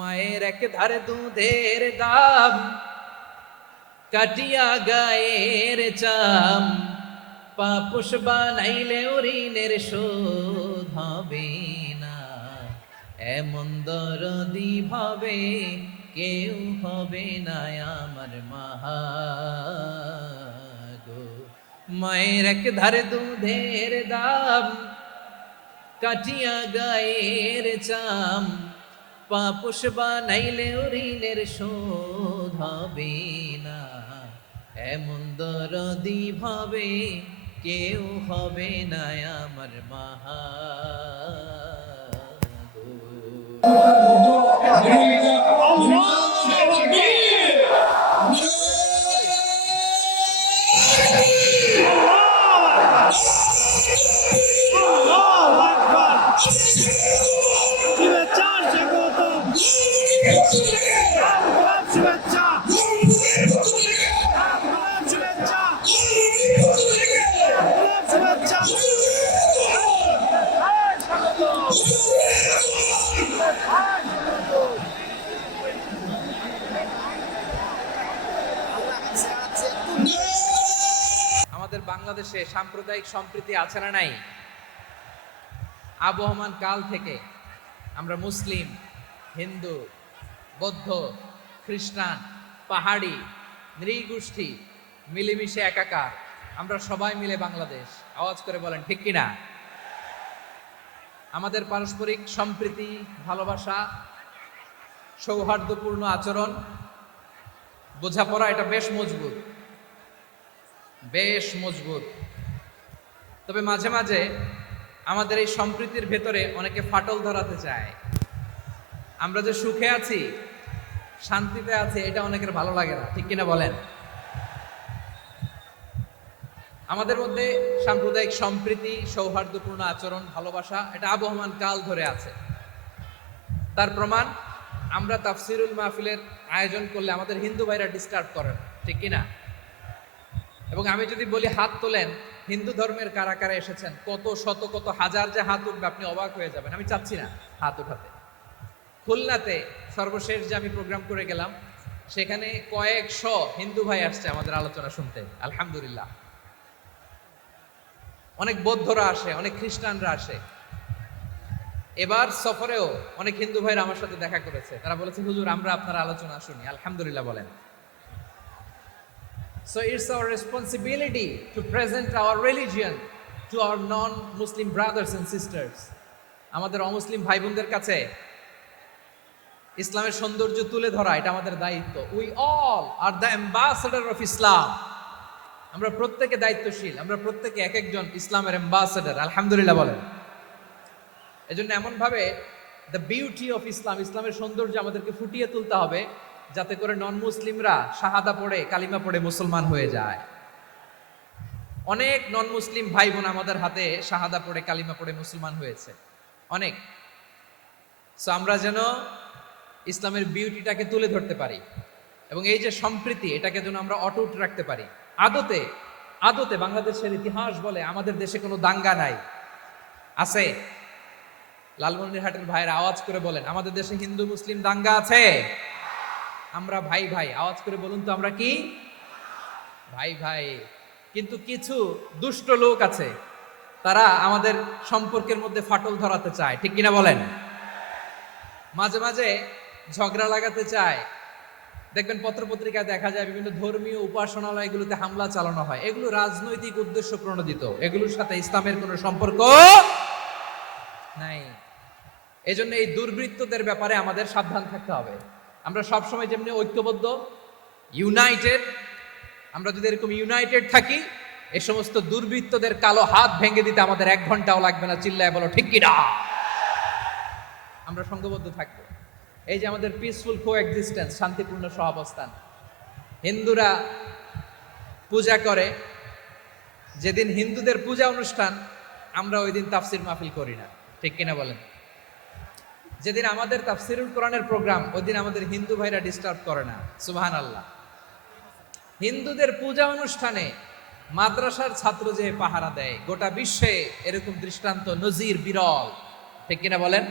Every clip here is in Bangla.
মায়ের এক ধারে দুধের দাম, কাটিয়া গায়ের চাম, পাপুষ বানাইলে ঋণের শোধ হবে না। এমন দরদি ভাবে কেউ হবে না আমার মাহা গো। মায়ের এক ধারে দুধের দাম, কাটিয়া গায়ের চাম, পাপুষ বানাইলে ঋণের শোধ হবে না। এমন দরদি ভাবে কেউ হবে না আমার মাহা আমাদের বাংলাদেশে সাম্প্রদায়িক সম্প্রীতি আছে না নাই? আবহমান কাল থেকে আমরা মুসলিম, হিন্দু, বৌদ্ধ, খ্রিস্টান, পাহাড়ি, নৃগোষ্ঠী মিলেমিশে একাকার। আমরা সবাই মিলে বাংলাদেশ। আওয়াজ করে বলেন ঠিক কিনা? আমাদের পারস্পরিক সম্প্রীতি, ভালোবাসা, সৌহার্দ্যপূর্ণ আচরণ, বোঝাপড়া এটা বেশ মজবুত, বেশ মজবুত। তবে মাঝে মাঝে আমাদের এই সম্প্রীতির ভেতরে অনেকে ফাটল ধরাতে চায়। আমরা যে সুখে আছি, শান্তিতে আছি, এটা অনেকের ভালো লাগে না, ঠিক কিনা বলেন? আমাদের মধ্যে সাম্প্রদায়িক সম্প্রীতি, সৌহার্দ্যপূর্ণ আচরণ, ভালোবাসা এটা আবহমান কাল ধরে আছে। তার প্রমাণ, আমরা তাফসিরুল মাহফিলের আয়োজন করলে আমাদের হিন্দু ভাইরা ডিস্টার্ব করেন, ঠিক কিনা? এবং আমি যদি বলি হাত তোলেন, হিন্দু ধর্মের কারা কারা এসেছেন, কত শত কত হাজার যে হাত উঠবে, আপনি অবাক হয়ে যাবেন। আমি চাচ্ছি না হাত উঠাতে। খুলনাতে সর্বশেষ যে আমি প্রোগ্রাম করে গেলাম, সেখানে কয়েকশো হিন্দু ভাই আসছে আমাদের আলোচনা শুনতে, আলহামদুলিল্লাহ। অনেক বৌদ্ধরা আসে, অনেক খ্রিস্টানরা আসে। এবার সফরেও অনেক হিন্দু ভাইরা আমার সাথে দেখা করেছে। তারা বলেছে, হুজুর আমরা আপনার আলোচনা শুনি, আলহামদুলিল্লাহ বলেন। So it's our responsibility to present our religion to our non-Muslim brothers and sisters. আমাদের অমুসলিম ভাই বোনদের কাছে ইসলামের সৌন্দর্য তুলে ধরা এটা আমাদের দায়িত্ব। We all are the ambassador of Islam. আমরা প্রত্যেকে দায়িত্বশীল, আমরা প্রত্যেকে এক একজন ইসলামের অ্যাম্বাসেডর, আলহামদুলিল্লাহ বলেন। এজন্য এমন ভাবে দ্য বিউটি অফ ইসলাম, ইসলামের সৌন্দর্য আমাদেরকে ফুটিয়ে তুলতে হবে, যাতে করে নন মুসলিমরা শাহাদা পড়ে, কালিমা পড়ে মুসলমান হয়ে যায়। অনেক নন মুসলিম ভাই বোন আমাদের হাতে শাহাদা পড়ে, কালিমা পড়ে মুসলমান হয়েছে, অনেক। সো আমরা যেন ইসলামের বিউটিটাকে তুলে ধরতে পারি, এবং এই যে সম্প্রীতি, এটাকে যেন আমরা অটুট রাখতে পারি। আদতে আদতে বাংলাদেশের ইতিহাস বলে আমাদের দেশে কোনো দাঙ্গা নাই, আছে? লালমনিরহাটের ভাইয়ের আওয়াজ করে বলেন, আমাদের দেশে হিন্দু মুসলিম দাঙ্গা আছে? আমরা ভাই ভাই, আওয়াজ করে বলুন তো, আমরা কি ভাই ভাই? কিন্তু কিছু দুষ্ট লোক আছে, তারা আমাদের সম্পর্কের মধ্যে ফাটল ধরাতে চায়, ঠিক কিনা বলেন? মাঝে মাঝে ঝগড়া লাগাতে চায়। দেখবেন পত্রপত্রিকায় দেখা যায় বিভিন্ন ধর্মীয় উপাসনালয়গুলোতে হামলা চালানো হয়। এগুলো রাজনৈতিক উদ্দেশ্য প্রণোদিত, এগুলোর সাথে ইসলামের কোনো সম্পর্ক নাই। এজন্য এই দুর্বৃত্তদের ব্যাপারে আমাদের সাবধান থাকতে হবে। আমরা সবসময় যেমনি ঐক্যবদ্ধ, ইউনাইটেড, আমরা যদি এরকম ইউনাইটেড থাকি, এই সমস্ত দুর্বৃত্তদের কালো হাত ভেঙে দিতে আমাদের 1 ঘন্টাও লাগবে না। চিল্লায় বলো ঠিক কিনা? আমরা সংঘবদ্ধ থাকবো। এই যে আমাদের পিসফুল কোএক্সিস্টেন্স, শান্তিপূর্ণ সহাবস্থান। হিন্দুরা পূজা করে, যেদিন হিন্দুদের পূজা অনুষ্ঠান, আমরা ওই দিন তাফসির মাহফিল করি না, ঠিক কিনা বলেন? যেদিন আমাদের তাফসিরুল কোরআনের প্রোগ্রাম, ওই দিন আমাদের হিন্দু ভাইরা ডিস্টার্ব করে না, সুবহানাল্লাহ। হিন্দুদের পূজা অনুষ্ঠানে মাদ্রাসার ছাত্র যে পাহারা দেয়, গোটা বিশ্বে এরকম দৃষ্টান্ত, নজির বিরল, ঠিক কিনা বলেন?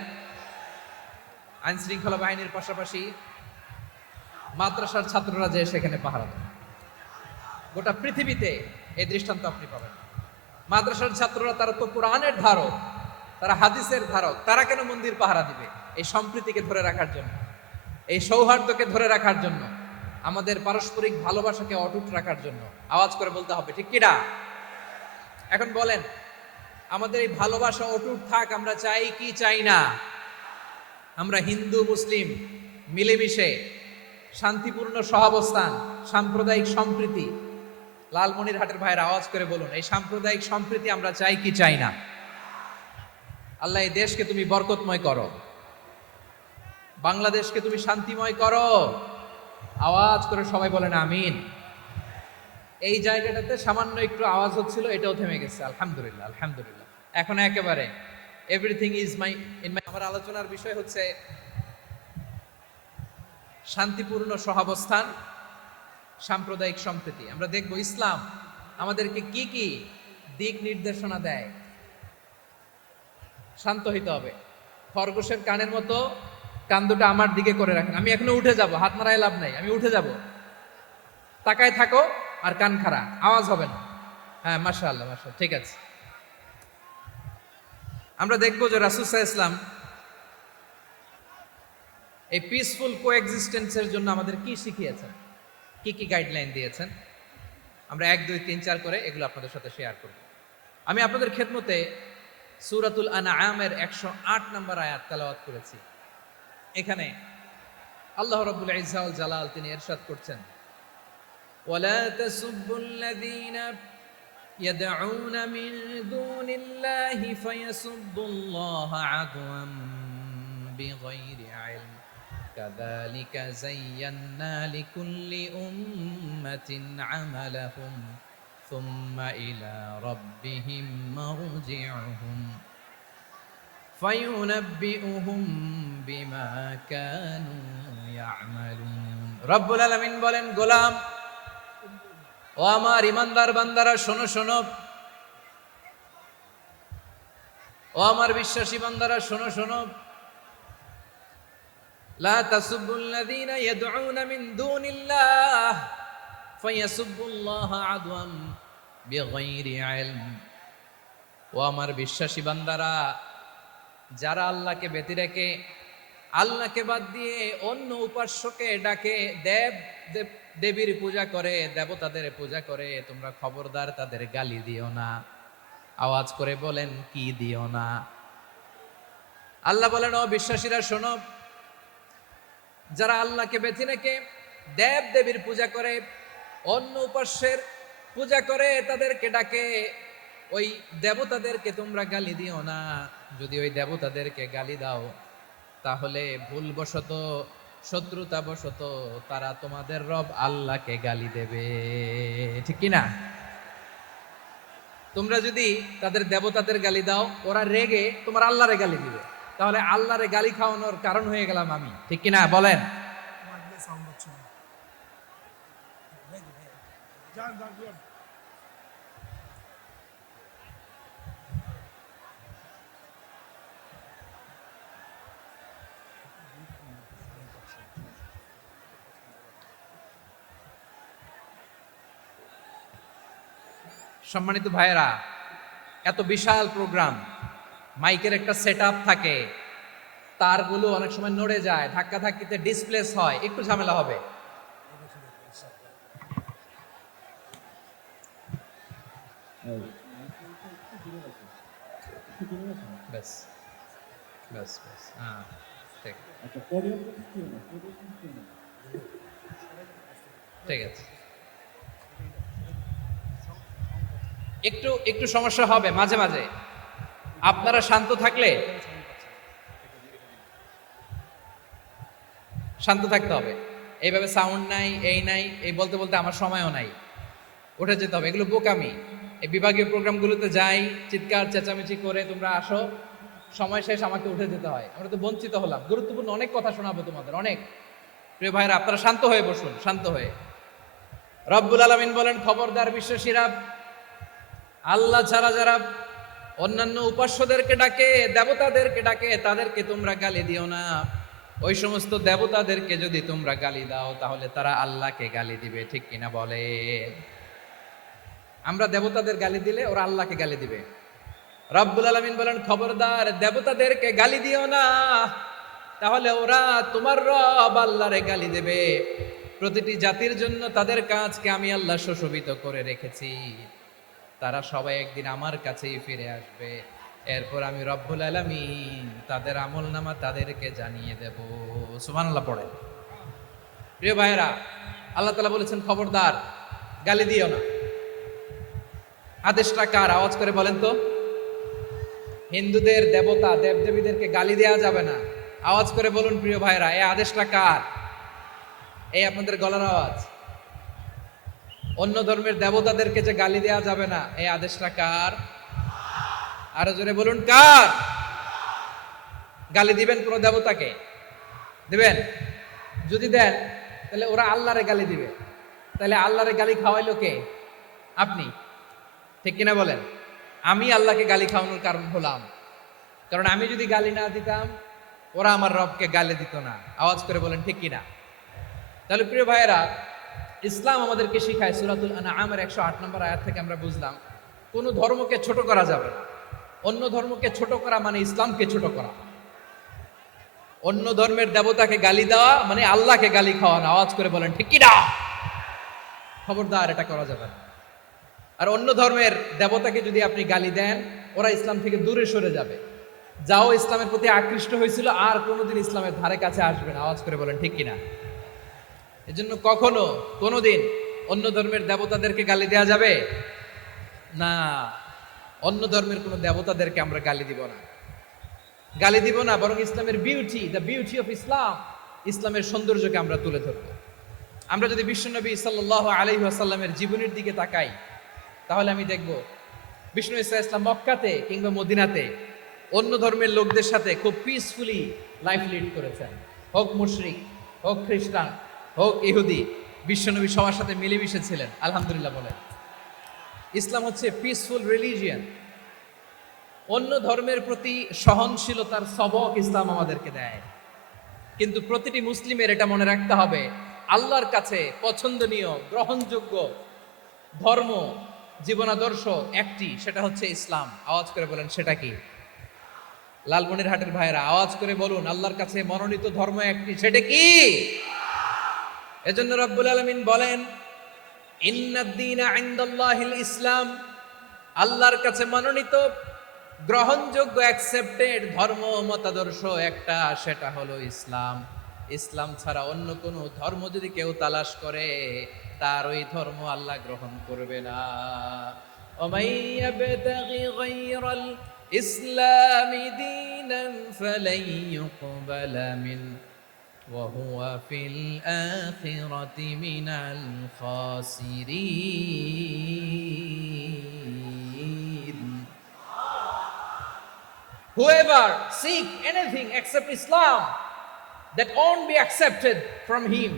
আইন শৃঙ্খলা বাহিনীর পাশাপাশি মাদ্রাসার ছাত্ররা যে সেখানে পাহারা দেয়। গোটা পৃথিবীতে এই দৃষ্টান্ত আপনি পাবেন। মাদ্রাসার ছাত্ররা, তারা তো কোরআনের ধারক, তারা হাদিসের ধারক, তারা কেন মন্দির পাহারা দিবে? এই সম্প্রীতিকে ধরে রাখার জন্য, এই সৌহার্দ্যকে ধরে রাখার জন্য, আমাদের পারস্পরিক ভালোবাসাকে অটুট রাখার জন্য। আওয়াজ করে বলতে হবে, ঠিক কিনা? এখন বলেন, আমাদের এই ভালোবাসা অটুট থাক, আমরা চাই কি চাই না? আমরা হিন্দু মুসলিম মিলেমিশে শান্তিপূর্ণ সহাবস্থান, সাম্প্রদায়িক সম্প্রীতি, লালমনিরহাটের ভাইয়ের আওয়াজ করে বলুন, এই সাম্প্রদায়িক সম্প্রীতি আমরা চাই কি চাই না? আল্লাহ এই দেশকে তুমি বরকতময় করো, বাংলাদেশকে তুমি শান্তিময় করো। আওয়াজ করে সবাই বলেন আমিন। এই জায়গাটাতে সামান্য একটু আওয়াজ হচ্ছিল, এটাও থেমে গেছে, আলহামদুলিল্লাহ আলহামদুলিল্লাহ। এখন একেবারে everything is my in my. আমার আলোচনার বিষয় হচ্ছে শান্তিপূর্ণ সহাবস্থান, সাম্প্রদায়িক সম্প্রীতি। আমরা দেখব ইসলাম আমাদেরকে কি কি দিক নির্দেশনা দেয়। শান্ত হইতে হবে, খরগোশের কানের মতো কান দুটো আমার দিকে করে রাখেন। আমি এখনো উঠে যাব, হাত মারায় লাভ নাই, আমি উঠে যাব। তাকায় থাকো আর কান খাড়া, আওয়াজ হবে না। হ্যাঁ, মাশাআল্লাহ মাশাআল্লাহ, ঠিক আছে। আমরা দেখব যে রাসূল সাল্লাল্লাহু আলাইহি ওয়াসাল্লাম এই পিসফুল কোএক্সিস্টেন্সের জন্য আমাদের কি শিখিয়েছেন, কি কি গাইডলাইন দিয়েছেন। আমরা 1 2 3 4 করে এগুলো আপনাদের সাথে শেয়ার করব। আমি আপনাদের খেদমতে সূরাতুল আনআমের 108 নম্বর আয়াত তেলাওয়াত করেছি। এখানে আল্লাহ রাব্বুল ইজ্জা ওয়াল জালাল তিনি ইরশাদ করছেন, ওয়ালা তাসুবুল্লাযীনা ইয়াদউনা মিন দুনিল্লাহি ফায়াসুবুল্লাহা আদওয়ান বিগাইরি ইলম কাযালিকা যায়্যান্না লিকুল্লি উম্মাতিন আমালাহুম সুম্মা ইলা রাব্বিহিম মারজিউহুম ফায়ুনাব্বিউহুম বিমা কানু ইয়ামালুন। রব্বুল আলামিন বলেন, গোলাম ও আমার ইমানদার বান্দারা, শোনো শোনো, ও আমার বিশ্বাসী বান্দারা শোনো শোনো। লা তাসুবুল্লাযীনা ইয়াদউনা মিন দুনিল্লাহ ফায়াসুবুল্লাহা আদওয়ান বিগাইরি ইলম। ও আমার বিশ্বাসী বান্দারা, যারা আল্লাহকে ব্যতি রেখে, আল্লাহকে বাদ দিয়ে অন্য উপাস্যকে ডাকে, দেবীর পূজা করে, দেবতাদের পূজা করে, তোমরা খবরদার তাদের গালি দিও না। আওয়াজ করে বলেন, কি দিও না? আল্লাহ বলেন, ও বিশ্বাসীরা শোনো, যারা আল্লাহকে ব্যতি রেখে দেবীর পূজা করে, অন্য উপাস্যের পূজা করে, তাদেরকে ডাকে, ওই দেবতাদেরকে তোমরা গালি দিও না। যদি ওই দেবতাদেরকে গালি দাও, তাহলে ভুলবশত, শত্রুতাবশত তারা তোমাদের রব আল্লাহকে গালি দেবে, ঠিক কিনা? তোমরা যদি তাদের দেবতাদের গালি দাও, ওরা রেগে তোমার আল্লাহরে গালি দিবে, তাহলে আল্লাহরে গালি খাওয়ানোর কারণ হয়ে গেলাম আমি, ঠিক কিনা বলেন? সম্মানিত ভাইয়েরা, এত বিশাল প্রোগ্রাম, মাইকের একটা সেটআপ থাকে, তারগুলো অনেক সময় নড়ে যায়, ধাক্কা ধাক্কিতে ডিসপ্লেস হয়, একটু ঝামেলা হবে। ব্যাস ব্যাস ব্যাস, হ্যাঁ ঠিক, ঠিক আছে। একটু একটু সমস্যা হবে মাঝে মাঝে, আপনারা শান্ত থাকলে, শান্ত থাকতে হবে। এইভাবে সাউন্ড নাই, এই নাই, এই বলতে বলতে আমার সময়ও নাই, উঠে যেতে হবে, এগুলো বোকামি। এই বিভাগীয় প্রোগ্রামগুলোতে যাই, চিৎকার চেঁচামেচি করে তোমরা আসো, সময় শেষ, আমাকে উঠে যেতে হয়, আমরা তো বঞ্চিত হলাম। গুরুত্বপূর্ণ অনেক কথা শোনাবো তোমাদের, অনেক। প্রিয় ভাইরা, আপনারা শান্ত হয়ে বসুন, শান্ত হয়ে। রব্বুল আলামিন বলেন, খবরদার বিশ্বাসীরা, আল্লাহ ছাড়া যারা অন্যান্য উপাস্যদেরকে ডাকে, দেবতাদেরকে ডাকে, তাদেরকে তোমরা গালি দিও না। ওই সমস্ত দেবতাদেরকে যদি তোমরা গালি দাও তাহলে তারা আল্লাহকে গালি দিবে, ঠিক কিনা বলে? আমরা দেবতাদের গালি দিলে ওরা আল্লাহকে গালি দিবে। রব্বুল আলামিন বলেন, খবরদার দেবতাদেরকে গালি দিও না, তাহলে ওরা তোমার রব আল্লাহরে গালি দেবে। প্রতিটি জাতির জন্য তাদের কাজকে আমি আল্লাহ সুশোভিত করে রেখেছি, তারা সবাই একদিন আমার কাছেই ফিরে আসবে। এরপর আমি রব্বুল আলামিন তাদের আমলনামা তাদেরকে জানিয়ে দেব। সুবহানাল্লাহ পড়ে। প্রিয় ভাইরা, আল্লাহ তাআলা বলেছেন খবরদার গালি দিও না। আদেশটা কার? আওয়াজ করে বলেন তো। হিন্দুদের দেবতা দেবদেবীদেরকে গালি দেওয়া যাবে না। আওয়াজ করে বলুন প্রিয় ভাইরা, এই আদেশটা কার? এই আপনাদের গলার আওয়াজ। অন্য ধর্মের দেবতাদেরকে যে গালি দেওয়া যাবে না, এই আদেশটা কার? আরো জোরে বলুন, কার? গালি দিবেন কোন দেবতাকে? দিবেন? যদি দেন তাহলে ওরা আল্লাহরে গালি দিবে। তাহলে আল্লাহরে গালি খাওয়াইলো কে? আপনি, ঠিক কিনা বলেন? আমি আল্লাহকে গালি খাওয়ানোর কারণ হলাম, কারণ আমি যদি গালি না দিতাম ওরা আমার রবকে গালি দিত না। আওয়াজ করে বলেন ঠিক কিনা? তাহলে প্রিয় ভাইয়েরা, ইসলাম আমাদেরকে শিখায়, সূরাতুল আনআমের 108 নম্বর আয়াত থেকে আমরা বুঝলাম কোন ধর্মকে ছোট করা যাবে না। অন্য ধর্মকে ছোট করা মানে ইসলামকে ছোট করা। অন্য ধর্মের দেবতাকে গালি দেওয়া মানে আল্লাহকে গালি খাওয়ানো। আওয়াজ করে বলেন ঠিক কিনা? খবরদার, এটা করা যাবে না। আর অন্য ধর্মের দেবতাকে যদি আপনি গালি দেন, ওরা ইসলাম থেকে দূরে সরে যাবে। যাও ইসলামের প্রতি আকৃষ্ট হয়েছিল আর কোনোদিন ইসলামের ধারে কাছে আসবে না। আওয়াজ করে বলেন ঠিক কিনা? এজন্য কখনো কোনোদিন অন্য ধর্মের দেবতাদেরকে গালি দেওয়া যাবে না। অন্য ধর্মের কোনো দেবতাদেরকে আমরা গালি দিব না, গালি দিব না, বরং ইসলামের beauty, the beauty of Islam, ইসলামের সৌন্দর্যকে আমরা তুলে ধরব। আমরা যদি বিশ্বনবী সাল্লাল্লাহু আলাইহি ওয়াসাল্লামের জীবনের দিকে তাকাই, তাহলে আমি দেখব বিষ্ণু ইসা ইসলাম মক্কাতে কিংবা মদিনাতে অন্য ধর্মের লোকদের সাথে খুব পিসফুলি লাইফ লিড করেছেন। হোক মুশরিক, হোক খ্রিস্টান, হোক ইহুদি, বিশ্বনবী সবার সাথে মিলেমিশে ছিলেন। আলহামদুলিল্লাহ বলেন। ইসলাম হচ্ছে পিসফুল রিলিজিয়ান। অন্য ধর্মের প্রতি সহনশীলতার সবক ইসলাম আমাদেরকে দেয়। কিন্তু প্রতিটি মুসলিমের এটা মনে রাখতে হবে, আল্লাহর কাছে পছন্দনীয় গ্রহণযোগ্য ধর্ম, জীবনাদর্শ একটি, সেটা হচ্ছে ইসলাম। আওয়াজ করে বলেন সেটা কি? লালমনিরহাটের ভাইয়েরা আওয়াজ করে বলুন, আল্লাহর কাছে মনোনীত ধর্ম একটি, সেটা কি? এজন্য রব্বুল আলামিন বলেন, ইন্নাদ-দীনা ইনদাল্লাহিল ইসলাম, আল্লাহর কাছে মনোনীত গ্রহণযোগ্য অ্যাকসেপ্টেড ধর্ম মতাদর্শ একটা, সেটা হলো ইসলাম। ইসলাম ছাড়া অন্য কোনো ধর্ম যদি কেউ তালাশ করে, তার ওই ধর্ম আল্লাহ গ্রহণ করবে না। ওমাইয়াবতাগি গায়রাল ইসলামি দীনান ফালাই ইউকবালা মিন ওয়া হুয়া ফিল আখিরাতি মিনাল খাসিরিন। Whoever seek anything except Islam, that won't be accepted from him,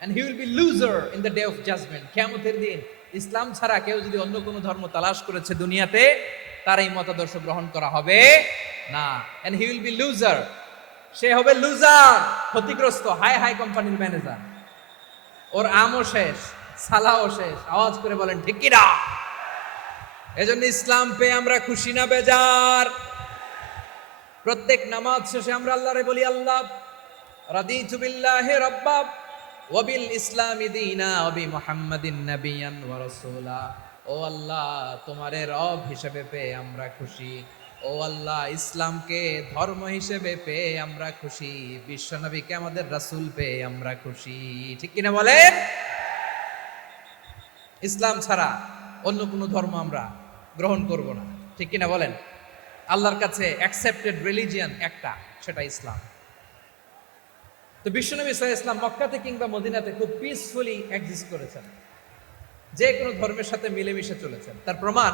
and he will be loser in the day of judgment. কিয়ামতের দিন ইসলাম ছাড়া কেউ যদি অন্য কোনো ধর্ম তালাশ করেছে দুনিয়াতে, তার এই মতাদর্শ গ্রহণ করা হবে না। and he will be loser, সে হবে লুজার, ক্ষতিগ্রস্ত, হাই হাই কোম্পানির ম্যানেজার। ওর আমও শেষ, সালাও শেষ। আওয়াজ করে বলেন ঠিক কি না? এজন্য ইসলাম পেয়ে আমরা খুশি না বেজার? প্রত্যেক নামাজ শেষে আমরা আল্লাহরে বলি, আল্লাহ রাদিতু বিল্লাহি রাব্বা ওয়া বিল ইসলামি দীনা ওয়া বি মুহাম্মাদিন নাবিয়ান ওয়া রাসূলা। ও আল্লাহ, তোমারে রব হিসেবে পেয়ে আমরা খুশি। ও আল্লাহ, ইসলামকে ধর্ম হিসেবে পেয়ে আমরা খুশি। বিশ্বনবীকে আমাদের রাসূল পেয়ে আমরা খুশি। ঠিক কিনা বলেন? ইসলাম ছাড়া অন্য কোনো ধর্ম আমরা গ্রহণ করব না। ঠিক কিনা বলেন? আল্লাহর কাছে অ্যাকসেপ্টেড রিলিজিয়ান একটা, সেটা ইসলাম। তো বিশ্বনবী সাল্লাল্লাহু আলাইহি ওয়াসাল্লাম মক্কাতে কিংবা মদিনাতে খুব পিসফুলি এক্সিস্ট করেছেন, যে কোনো ধর্মের সাথে মিলেমিশে চলেছেন। তার প্রমাণ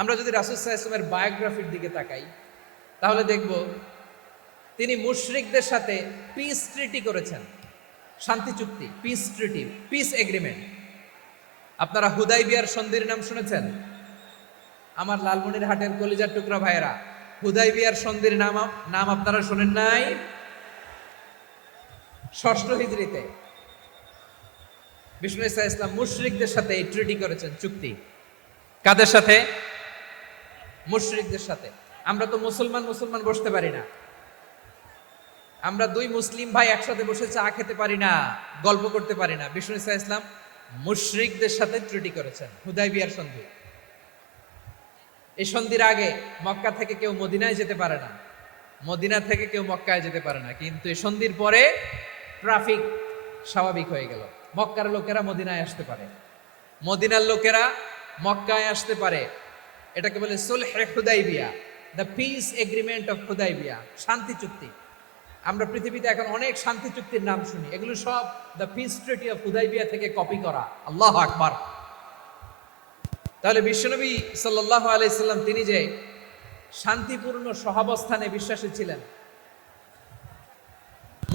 আমরা যদি রাসূল সাল্লাল্লাহু আলাইহি ওয়াসাল্লামের বায়োগ্রাফির দিকে তাকাই, তাহলে দেখব তিনি মুশরিকদের সাথে পিস ট্রিটি করেছেন, শান্তি চুক্তি, পিস ট্রিটি, পিস এগ্রিমেন্ট। আপনারা হুদাইবিয়ার সন্ধির নাম শুনেছেন? আমার লালমনিরহাটের কলিজার টুকরা ভাইয়েরা, হুদাইবিয়ার সন্ধির নাম আপনারা শোনেন নাই? ষষ্ঠ হিজরিতে বিষ্ণু ঈসা ইসলাম মুশরিকদের সাথে এই ট্রিটি করেছেন, চুক্তি। কাদের সাথে? মুশরিকদের সাথে। আমরা তো মুসলমান মুসলমান বসতে পারি না, আমরা দুই মুসলিম ভাই একসাথে বসে চা খেতে পারি না, গল্প করতে পারি না। বিষ্ণু ঈসা ইসলাম মুশরিকদের সাথে ট্রিটি করেছেন, হুদাইবিয়ার সন্ধি। এই সন্ধির আগে মক্কা থেকে কেউ মদিনায় যেতে পারে না, মদিনা থেকে কেউ মক্কায় যেতে পারে না, কিন্তু এই সন্ধির পরে ট্রাফিক স্বাভাবিক হয়ে গেল। মক্কার লোকেরা মদিনায় আসতে পারে, মদিনার লোকেরা মক্কায় আসতে পারে। এটাকে বলে সুলহে হুদাইবিয়া, the peace agreement of Hudaibiya, শান্তি চুক্তি। আমরা পৃথিবীতে এখন অনেক শান্তি চুক্তির নাম শুনি, এগুলো সব the piece treaty of Hudaibiya থেকে কপি করা। আল্লাহু আকবার। তাহলে বিশ্বনবী সাল্লাল্লাহু আলাইহি সাল্লাম তিনি যে শান্তিপূর্ণ সহাবস্থানে বিশ্বাসী ছিলেন,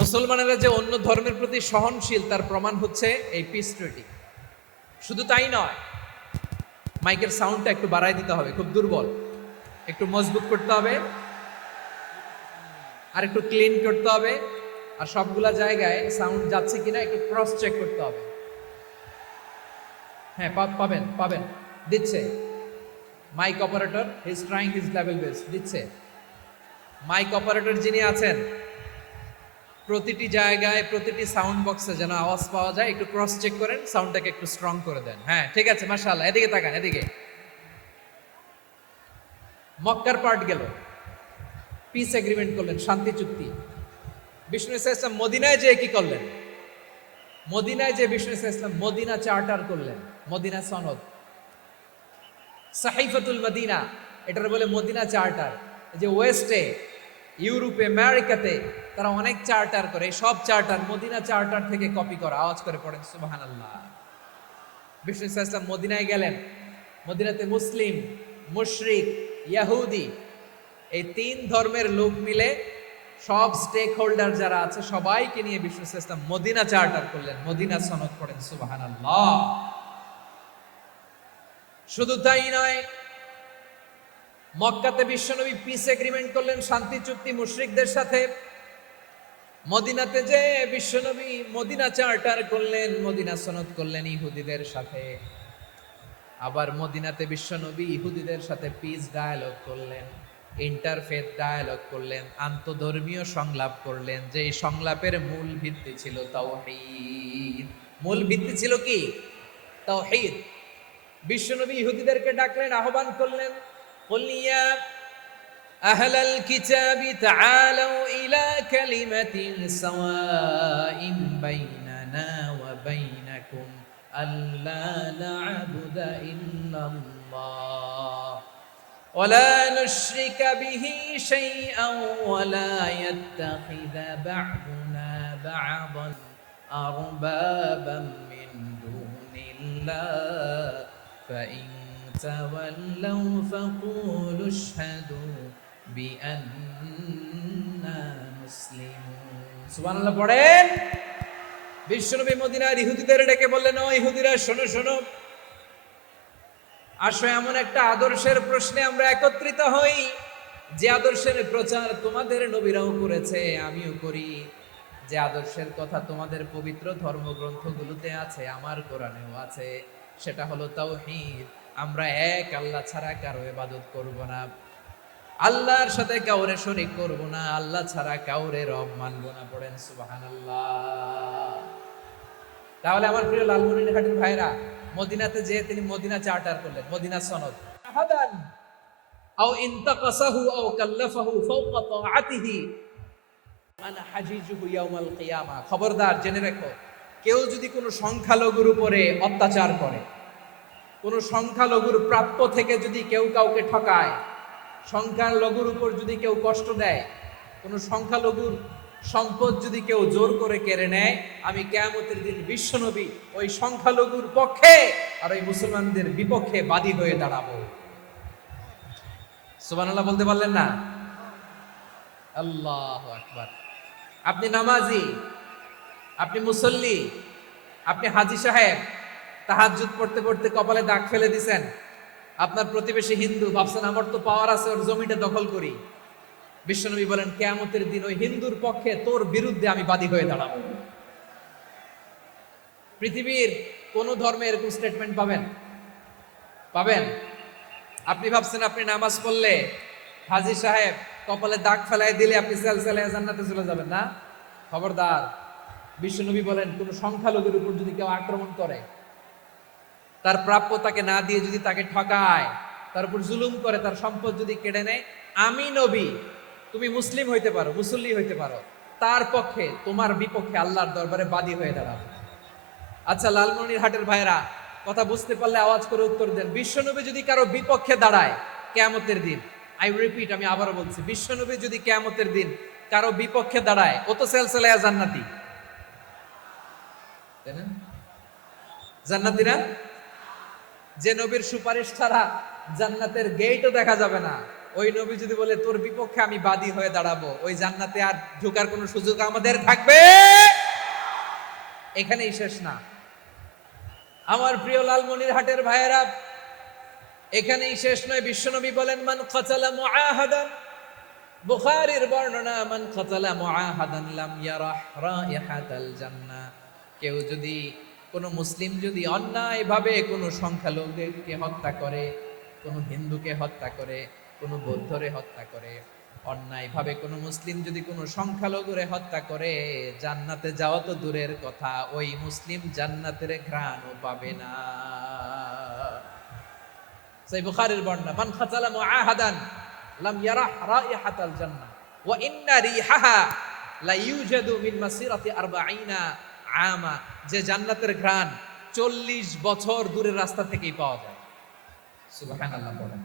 মুসলমানেরা যে অন্য ধর্মের প্রতি সহনশীল তার প্রমাণ হচ্ছে এই পিস ট্রিটি। শুধু তাই নয়, মাইকের সাউন্ডটা একটু বাড়াই দিতে হবে, খুব দুর্বল, একটু মজবুত করতে হবে, আর একটু ক্লিন করতে হবে, আর সবগুলা জায়গায় সাউন্ড যাচ্ছে কিনা একটু ক্রস চেক করতে হবে। হ্যাঁ, পাবেন পাবেন, দিচ্ছে mic operator, he is trying his level best, দিচ্ছে। মাইক অপারেটর যিনি আছেন, প্রতিটি জায়গায় প্রতিটি সাউন্ড বক্সে যেন আওয়াজ পাওয়া যায়, একটু ক্রস চেক করেন, সাউন্ডটাকে একটু স্ট্রং করে দেন। হ্যাঁ, ঠিক আছে, মাশাআল্লাহ। এদিকে তাকান, এদিকে। মক্কার পার্ট গেল, পিস এগ্রিমেন্ট করলেন, শান্তি চুক্তি। বিষ্ণু ঈসা ইসলাম মদিনায় যে কি করলেন? মদিনায় যে বিষ্ণু ঈসা ইসলাম মদিনা চার্টার করলেন, মদিনা সনদ, সাহিফাতুল মদিনা, এটার বলে মদিনা চার্টার। যে ওয়েস্টে, ইউরোপে, আমেরিকাতে তারা অনেক চার্টার করে, সব চার্টার মদিনা চার্টার থেকে কপি করা। আওয়াজ করে পড়েন সুবহানাল্লাহ। বিষ্ণু ঈসা ইসলাম মদিনায় গেলেন, মদিনাতে মুসলিম, মুশরিক, ইহুদি, এই তিন ধর্মের লোক মিলে সব স্টেক হোল্ডার যারা আছে সবাইকে নিয়ে বিষ্ণু ঈসা ইসলাম মদিনা চার্টার করলেন, মদিনা সনদ। পড়েন সুবহানাল্লাহ। শুধু তাই নয়, মক্কাতে বিশ্বনবী পিস এগ্রিমেন্ট করলেন, শান্তি চুক্তি মুশরিকদের সাথে। মদিনাতে যে বিশ্বনবী মদিনা চার্টার করলেন, মদিনা সনদ করলেন ইহুদিদের সাথে। আবার মদিনাতে বিশ্বনবী ইহুদিদের সাথে পিস ডায়ালগ করলেন, ইন্টারফেথ ডায়ালগ করলেন, আন্তধর্মীয় সংলাপ করলেন। যে সংলাপের মূল ভিত্তি ছিল তাওহীদ। মূল ভিত্তি ছিল কি? তাওহীদ। বিশ্বনবী ইহুদিদেরকে ডাকলেন, আহ্বান করলেন, কুল ইয়া আহলাল কিতাবি তাআলু ইলা কালিমাতিন সাওয়াইন বাইনানা ওয়া বাইনাকুম আল্লা না'বুদা ইল্লাল্লাহ ওয়া লা নুশরিকা বিহি শাইআন ওয়া লা ইয়াত্তাখিযা বা'দুনা বা'দান আরবাবান মিন দুনিল্লাহ فإن تولوا فقولوا اشهدوا بأننا مسلمون। সুবহানাল্লাহ পড়েন। বিশ্বনবী মদিনার ইহুদিদের ডেকে বললেন, ও ইহুদিরা, শোনো শোনো, আসো এমন একটা আদর্শের প্রশ্নে আমরা একত্রিত হই, যে আদর্শের প্রচার তোমাদের নবীরাও করেছে, আমিও করি, যে আদর্শের কথা তোমাদের পবিত্র ধর্মগ্রন্থগুলোতে আছে, আমার কোরআনেও আছে। সেটা হলো তাওহীদ। আমরা এক আল্লাহ ছাড়া কারো ইবাদত করব না, আল্লাহর সাথে কাউরে শরীক করব না, আল্লাহ ছাড়া কাউরে রব মানব না। পড়েন সুবহানাল্লাহ। তাহলে আমার প্রিয় লালমনিরহাটের ভাইরা, মদিনাতে যে তিনি মদিনা চার্টার করলেন, মদিনা সনদ। আহাদান আও ইনতাকাসাহু আও কাল্লাফাহু ফাওকা তাআতিহি আনা হাজিজুহু ইয়াউমাল কিয়ামা। খবরদার, জেনে রেখো, কেউ যদি কোনো সংখ্যালঘুর উপরে অত্যাচার করে, কোনো সংখ্যালঘুর প্রাপ্য থেকে যদি কেউ কাউকে ঠকায়, সংখ্যালঘুর উপর যদি কেউ কষ্ট দেয়, কোনো সংখ্যালঘুর সম্পদ যদি কেউ জোর করে কেড়ে নেয়, আমি কিয়ামতের দিন বিশ্বনবী ওই সংখ্যালঘুর পক্ষে আর ওই মুসলমানদের বিপক্ষে বাদী হয়ে দাঁড়াবো। সুবহানাল্লাহ বলতে পারলেন না? আল্লাহু আকবার। আপনি নামাজি, আপনি মুসল্লি, আপনি হাজী সাহেব, তাহাজ্জুদ পড়তে পড়তে কপালে দাগ ফেলে দিছেন, আপনার প্রতিবেশী হিন্দু, ভাবছেন আমার তো পাওয়ার আছে, ওর জমিটা দখল করি। বিশ্বনবী বলেন, কিয়ামতের দিন ওই হিন্দুর পক্ষে তোর বিরুদ্ধে আমি বাদী হয়ে দাঁড়াবো। পৃথিবীর কোন ধর্মে এরকম স্টেটমেন্ট পাবেন? পাবেন? আপনি ভাবছেন আপনি নামাজ পড়লে হাজী সাহেব কপালে দাগ ফেলাই দিলে আপনি সেলসেলায় জান্নাতে চলে যাবেন না? খবরদার। বিশ্বনবী বলেন, কোন সংখ্যালঘুর উপর যদি কেউ আক্রমণ করে, তার প্রাপ্য তাকে না দিয়ে যদি তাকে ঠকায়, তার উপর জুলুম করে, তার সম্পদ যদি কেড়ে নেয়, আমি নবী, তুমি মুসলিম হইতে পারো, মুসল্লি হইতে পারো, তার পক্ষে তোমার বিপক্ষে আল্লাহর দরবারে বাদী হয়ে দাঁড়াবে। আচ্ছা লালমনিরহাটের ভাইরা, কথা বুঝতে পারলে আওয়াজ করে উত্তর দেন। বিশ্বনবী যদি কারো বিপক্ষে দাঁড়ায় কিয়ামতের দিন, আই রিপিট, আমি আবারও বলছি, বিশ্বনবী যদি কিয়ামতের দিন কারো বিপক্ষে দাঁড়ায়, ও তো সেলসেলায়া জান্নাতি, তাই না? জান্নাতি না? যে নবীর সুপারিশ ছাড়া জান্নাতের গেটও দেখা যাবে না, ওই নবী যদি বলে তোর বিপক্ষে আমি বাদী হয়ে দাঁড়াবো, ওই জান্নাতে আর ঢোকার কোনো সুযোগ আমাদের থাকবে? এখানেই শেষ না আমার প্রিয় লালমনিরহাটের ভাইয়েরা, এখানেই শেষ নয়। বিশ্বনবী বলেন, মান কাতালা মুআহাদান, বুখারীর বর্ণনা, মান কাতালা মুআহাদান লাম ইয়ারাহ রাইহাতাল জান্নাহ। কেউ যদি, কোন মুসলিম যদি অন্যায়ভাবে কোনো সংখ্যালঘুকে হত্যা করে, কোনো হিন্দুকে হত্যা করে, কোনো বৌদ্ধরে হত্যা করে, অন্যায়ভাবে কোনো মুসলিম যদি কোনো সংখ্যালঘুরে হত্যা করে, জান্নাতে যাওয়া তো দূরের কথা, ওই মুসলিম জান্নাতের ঘ্রাণও পাবে না। সেই বুখারীর বর্ণনা, মান খাতালা মুআহাদান লাম ইয়ারাহ রাইহাতাল জান্নাহ ওয়া ইন্না রিহাহা লা ইউজাদু মিন মাসিরাতি 40 আমা। যে জান্নাতের ঘ্রাণ 40 বছর দূরের রাস্তা থেকেই পাওয়া যায়। সুবহানাল্লাহ বলেন।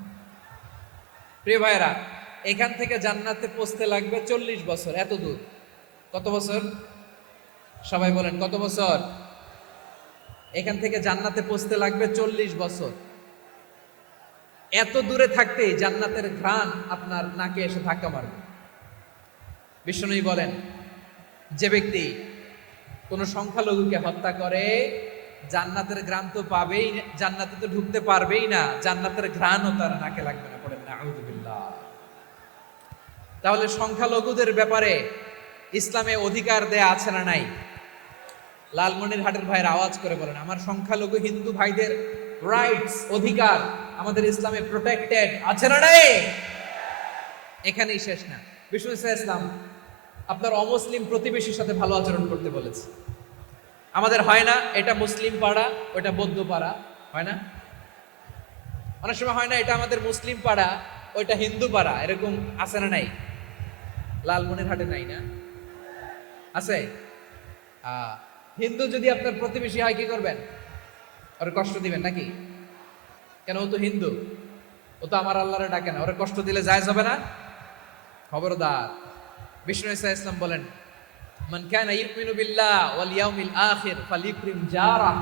প্রিয় ভাইরা, এখান থেকে জান্নাতে পৌঁছতে লাগবে 40 বছর। এত দূর, কত বছর? সবাই বলেন কত বছর? এখান থেকে জান্নাতে পৌঁছতে লাগবে 40 বছর। এত দূরে থাকতেই জান্নাতের ঘ্রাণ আপনার নাকে এসে ধাক্কা মারবে। বিষ্ণুই বলেন, যে ব্যক্তি কোন সংখ্যালঘুকে হত্যা করে, জান্নাতের ঘ্রাণ তো পাবেই, জান্নাতে তো ঢুকতে পারবেই না, জান্নাতের ঘ্রাণও তার নাকে লাগবে না। পড়েন নাউযুবিল্লাহ। তাহলে সংখ্যালঘুদের ব্যাপারে ইসলামে অধিকার দেয়া আছে না নাই? লালমনিরহাটের ভাইয়ের আওয়াজ করে বলেন, আমার সংখ্যালঘু হিন্দু ভাইদের রাইটস, অধিকার আমাদের ইসলামে প্রোটেক্টেড আছে না নাই? এখানেই শেষ না। বিষ্ণু ইসলাম আপনার অমুসলিম প্রতিবেশীর সাথে ভালো আচরণ করতে বলেছে। আমাদের হয় না, এটা মুসলিম পাড়া, ওটা বৌদ্ধ পাড়া, হয় না? অনেক সময় হয় না, এটা আমাদের মুসলিম পাড়া, ওইটা হিন্দু পাড়া, এরকম আছে না নাই? লালমনিরহাটে নাই না? আছে? হিন্দু যদি আপনার প্রতিবেশী হয়, কি করবেন? ওর কষ্ট দিবেন নাকি? কেন? ও তো হিন্দু, ও তো আমার আল্লাহরে ডাকে না, ওরে কষ্ট দিলে জায়েজ হবে না? খবরদার। বিষ্ণু ইসলাম বলেন, মান কানা ইউমিনু বিল্লাহ ওয়াল ইয়াউমিল আখির ফালিউকরিম জারাহ।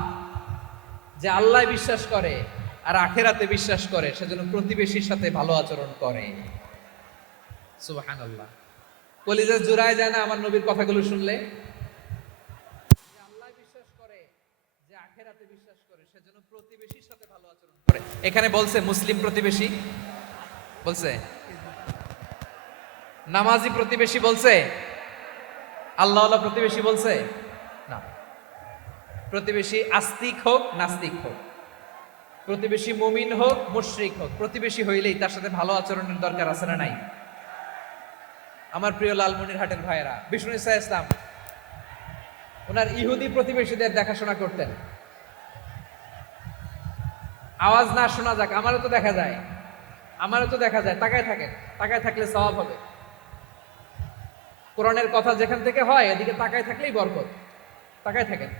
যে আল্লাহ বিশ্বাস করে আর আখিরাতে বিশ্বাস করে, সেজন্য প্রতিবেশীর সাথে ভালো আচরণ করে। সুবহানাল্লাহ। কলিজা জুড়ায় যায় না আমার নবীর কথাগুলো শুনলে? যে আল্লাহ বিশ্বাস করে, যে আখিরাতে বিশ্বাস করে, সেজন্য প্রতিবেশীর সাথে ভালো আচরণ করে। এখানে বলছে মুসলিম প্রতিবেশী, বলছে নামাজি প্রতিবেশী, বলছে আল্লাহওয়ালা প্রতিবেশী, বলছে না। প্রতিবেশী আস্তিক হোক নাস্তিক হোক, প্রতিবেশী মুমিন হোক মুশরিক হোক, প্রতিবেশী হইলেই তার সাথে ভালো আচরণের দরকার আছে না নাই? আমার প্রিয় লালমনিরহাটের ভাইয়েরা, বিষ্ণু ইসলাম ওনার ইহুদি প্রতিবেশীদের দেখাশোনা করতেন। আওয়াজ না শোনা যাক, আমারও তো দেখা যায়, আমারও তো দেখা যায়। তাকায় থাকেন, তাকায় থাকলে সওয়াব হবে। কোরআনের কথা যেখান থেকে হয়, এদিকে তাকায় থাকলেই বরকত। তাকায় থাকেন।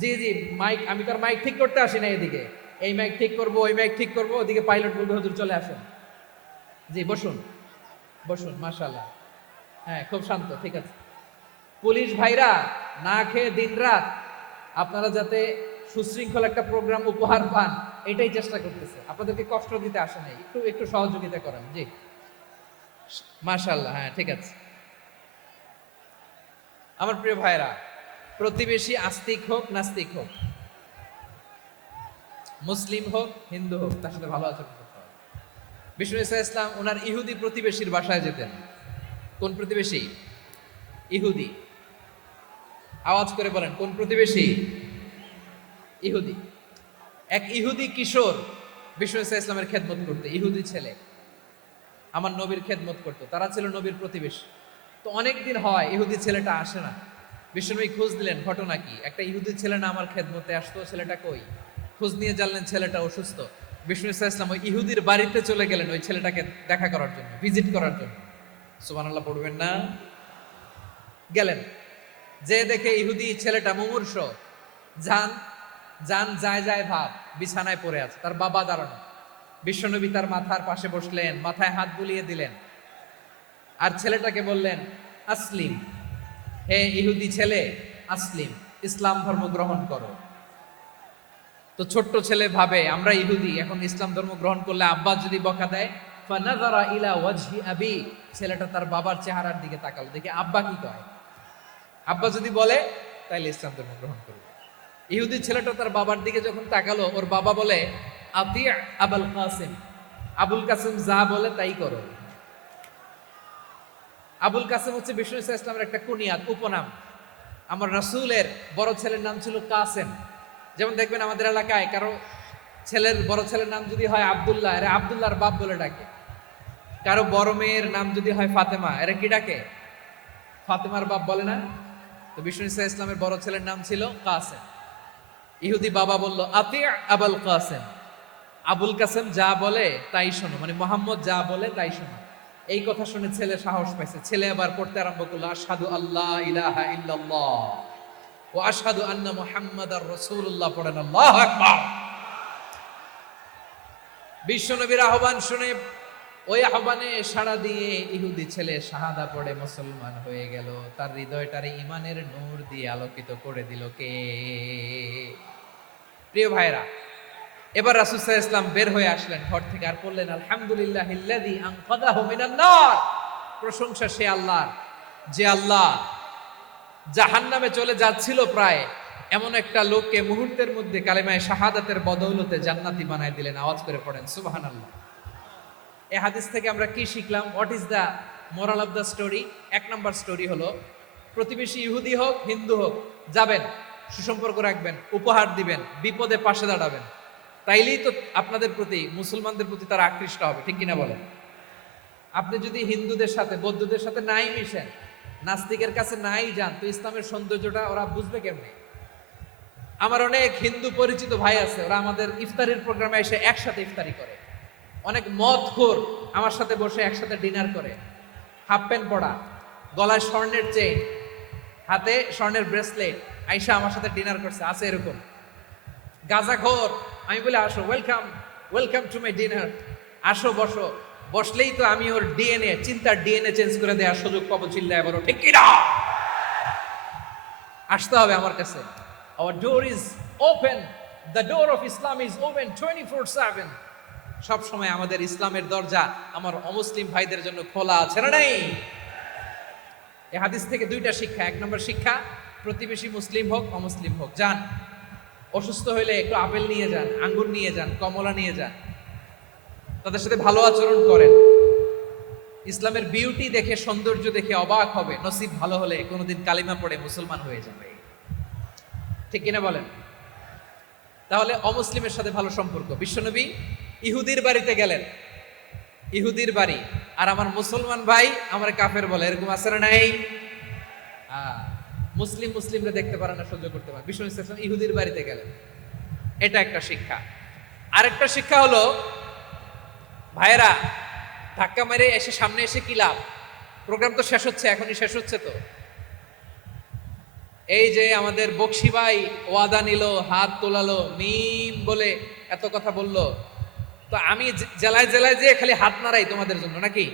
জি জি, মাইক, আমি তো আর মাইক ঠিক করতে আসি না এদিকে, এই মাইক ঠিক করবো, ওই মাইক ঠিক করবো, ওদিকে পাইলট বলবে হুজুর চলে আসেন। জি বসুন, বসুন, মাশাআল্লাহ। হ্যাঁ, খুব শান্ত, ঠিক আছে। পুলিশ ভাইরা না খেয়ে দিনরাত আপনারা যাতে সুশৃঙ্খল একটা প্রোগ্রাম উপহার পান, এটাই চেষ্টা করতেছে। আপনাদেরকে কষ্ট দিতে আসে নাই, একটু একটু সহযোগিতা করেন। জি মাশাআল্লাহ, হ্যাঁ ঠিক আছে। আমার প্রিয় ভাইরা, প্রতিবেশী আস্তিক হোক নাস্তিক হোক, মুসলিম হোক হিন্দু হোক, তার সাথে ভালো আচরণ করতে হবে। বিষ্ণু ইসলাম ওনার ইহুদি প্রতিবেশীর বাসায় যেতেন। কোন প্রতিবেশী? ইহুদি। আওয়াজ করে বলেন, কোন প্রতিবেশী? ইহুদি। এক ইহুদি কিশোর বিষ্ণু ইসলামের খেদমত করতে, ইহুদি ছেলে আমার নবীর খেদমত করতো, তারা ছিল নবীর প্রতিবেশী। তো অনেক দিন হয় ইহুদি ছেলেটা আসে না। বিশ্বনবী খোঁজ দিলেন, ঘটনা কি? একটা ইহুদি ছেলে না আমার খেদমতে আসতো, ছেলেটা কই? খোঁজ নিয়ে জানলেন ছেলেটা অসুস্থ। বিষ্ণু ইসলাম ওই ইহুদির বাড়িতে চলে গেলেন ওই ছেলেটাকে দেখা করার জন্য, ভিজিট করার জন্য। সুবহানাল্লাহ পড়বেন না? গেলেন, যে দেখে ইহুদি ছেলেটা মুমূর্ষ, যান যান যায় যায় ভাব, বিছানায় পড়ে আছে, তার বাবা দাঁড়ানো। বিশ্বনবী তার মাথার পাশে বসলেন, মাথায় হাত বুলিয়ে দিলেন, আর ছেলেটাকে বললেন, আসলিম, হে ইহুদি ছেলে, আসলিম, ইসলাম ধর্ম গ্রহণ করো। তো ছোট্ট ছেলে ভাবে আমরা ইহুদি, এখন ইসলাম ধর্ম গ্রহণ করলে আব্বা যদি বকা দেয়। ফানাযারা ইলা ওয়াজহি আবি, ছেলেটা তার বাবার চেহারার দিকে তাকালো, দেখে আব্বা কি কয়। আব্বা যদি বলে তাইলে ইসলাম ধর্ম গ্রহণ করবে। ইহুদি ছেলেটা তার বাবার দিকে যখন তাকালো, ওর বাবা বলে, আতি আবুল কাসিম, আবুল কাসিম যা বলে তাই করো। আবুল কাসিম হচ্ছে বিষ্ণু ইসলামের একটা কুনিয়াত, উপনাম। আমার রাসূলের বড় ছেলের নাম ছিল কাসেম। যেমন দেখবেন আমাদের এলাকায় কারো ছেলের বড় ছেলের নাম যদি হয় আব্দুল্লাহ, এরা আব্দুল্লাহর বাপ বলে ডাকে। কারো বড় মেয়ের নাম যদি হয় ফাতেমা, এরা কি ডাকে? ফাতেমার বাপ বলে না? তো বিষ্ণু ইসলামের বড় ছেলের নাম ছিল কাসেম। ইহুদি বাবা বলল, আতি আবুল কাসেম, আবুল কাসেম যা বলে তাই শোনো, মানে মোহাম্মদ যা বলে তাই শোনো। এই কথা শুনে ছেলে সাহস পাইছে, ছেলে আবার পড়তে আরম্ভ করলো, আশহাদু আল্লাহ ইলাহা ইল্লাল্লাহ ওয়া আশহাদু আন্না মুহাম্মাদার রাসূলুল্লাহ, পড়েন আল্লাহু আকবার। বিশ্বনবীর আহ্বান শুনে, ওই আহ্বানে সাড়া দিয়ে ইহুদি ছেলে শাহাদা পড়ে মুসলমান হয়ে গেল। তার হৃদয়টারে ইমানের নূর দিয়ে আলোকিত করে দিল কে? প্রিয় ভাইরা, এবার রাসূল সাল্লাল্লাহু আলাইহি ওয়াসাল্লাম বের হয়ে আসলেন ঘর থেকে, আর বললেন, আলহামদুলিল্লাহিল্লাযী আনকাযাহু মিনান নার, প্রশংসা সে আল্লাহর, যে আল্লাহ জাহান্নামে চলে যাচ্ছিল প্রায় এমন একটা লোককে মুহূর্তের মধ্যে কালেমায়ে শাহাদাতের বদৌলতে জান্নাতি বানায় দিলেন। আওয়াজ করে পড়েন সুবহানাল্লাহ। এই হাদিস থেকে আমরা কি শিখলাম? What is the moral of the story? এক নম্বর স্টোরি হলো, প্রতিবেশী ইহুদি হোক হিন্দু হোক, যাবেন, সুসম্পর্ক রাখবেন, উপহার দিবেন, বিপদে পাশে দাঁড়াবেন, তাইলেই তো আপনাদের প্রতি, মুসলমানদের প্রতি তারা আকৃষ্ট হবে, ঠিক কিনা বলেন? আপনি যদি হিন্দুদের সাথে বৌদ্ধদের সাথে নাই মিশেন, নাস্তিকের কাছে নাই যান, তো ইসলামের সৌন্দর্যটা ওরা বুঝবে কেমনে? আমার অনেক হিন্দু পরিচিত ভাই আছে, ওরা আমাদের ইফতারির প্রোগ্রামে এসে একসাথে ইফতারি করে। অনেক মদখোর আমার সাথে বসে একসাথে ডিনার করে, হাফ প্যান্ট পরা, গলায় স্বর্ণের চেইন, হাতে স্বর্ণের ব্রেসলেট, আইসা আমার সাথে ডিনার করছে, আছে এরকম। গাঁজাখোর, আমি বলে আসো, welcome, welcome to my dinner, আসো বসো। বসলেই তো আমি ওর ডিএনএ, চিন্তার ডিএনএ চেঞ্জ করে দেওয়ার সুযোগ পাবো, চিল্লায় বলো ঠিক কিনা? আসতে হবে আমার কাছে। Our door is open, the door of Islam is open 24/7। সব সময় আমাদের ইসলামের দরজা আমার অমুসলিম ভাইদের জন্য খোলা আছে না নাই? এই হাদিস থেকে দুইটা শিক্ষা। এক নম্বর শিক্ষা, প্রতিবেশী মুসলিম হোক অমুসলিম হোক, যান, অসুস্থ হইলে একটু আপেল নিয়ে যান, আঙ্গুর নিয়ে যান, কমলা নিয়ে যান, তাদের সাথে ভালো আচরণ করেন। ইসলামের বিউটি দেখে, সৌন্দর্য দেখে অবাক হবে, নসিব ভালো হলে কোনোদিন কালিমা পড়ে মুসলমান হয়ে যাবে, ঠিক কিনা বলেন? তাহলে অমুসলিমের সাথে ভালো সম্পর্ক। বিশ্বনবী ইহুদির বাড়িতে গেলেন, ইহুদির বাড়ি, আর আমার মুসলমান ভাই আমার কাফের বলে, এরকম আছে না নাই? মুসলিম মুসলিমরা দেখতে পারে না, সহ্য করতে পারে। বিশ্বনবী সাল্লাল্লাহু আলাইহি ওয়াসাল্লাম ইহুদির বাড়িতে গেলেন, এটা একটা শিক্ষা। আরেকটা শিক্ষা হলো, ভাইয়েরা, ধাক্কা মেরে এসে সামনে এসে কি লাভ? প্রোগ্রাম তো শেষ হচ্ছে, এখনই শেষ হচ্ছে। তো এই যে আমাদের বকশি ভাই ওয়াদা নিল, হাত তোলালো, মিম বলে এত কথা বললো, তো আমি জেলায় জেলায় যে খালি হাত নাড়াই তোমাদের জন্য নাকি?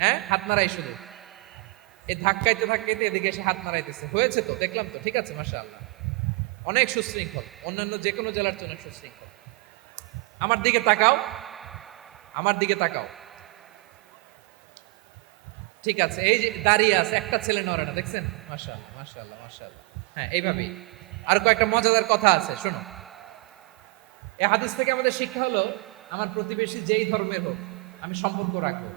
হ্যাঁ, হাত নাড়াই শুধু। এই ধাক্কাইতে ধাক্কাইতে এদিকে এসে হাত নাড়াইতেছে, হয়েছে তো, দেখলাম তো, ঠিক আছে, মাশাআল্লাহ, অনেক সুশৃঙ্খল, অন্যান্য যে কোনো জেলার জন্য সুশৃঙ্খল। আমার দিকে তাকাও, আমার দিকে তাকাও, ঠিক আছে, এই যে দাঁড়িয়ে আছে, একটা ছেলে নড়ে না, দেখছেন? মাশাআল্লাহ মাশাআল্লাহ মাশাআল্লাহ। হ্যাঁ, এইভাবেই। আর কয়েকটা মজাদার কথা আছে, শোনো। এই হাদিস থেকে আমাদের শিক্ষা হলো, আমার প্রতিবেশী যেই ধর্মের হোক আমি সম্পর্ক রাখবো।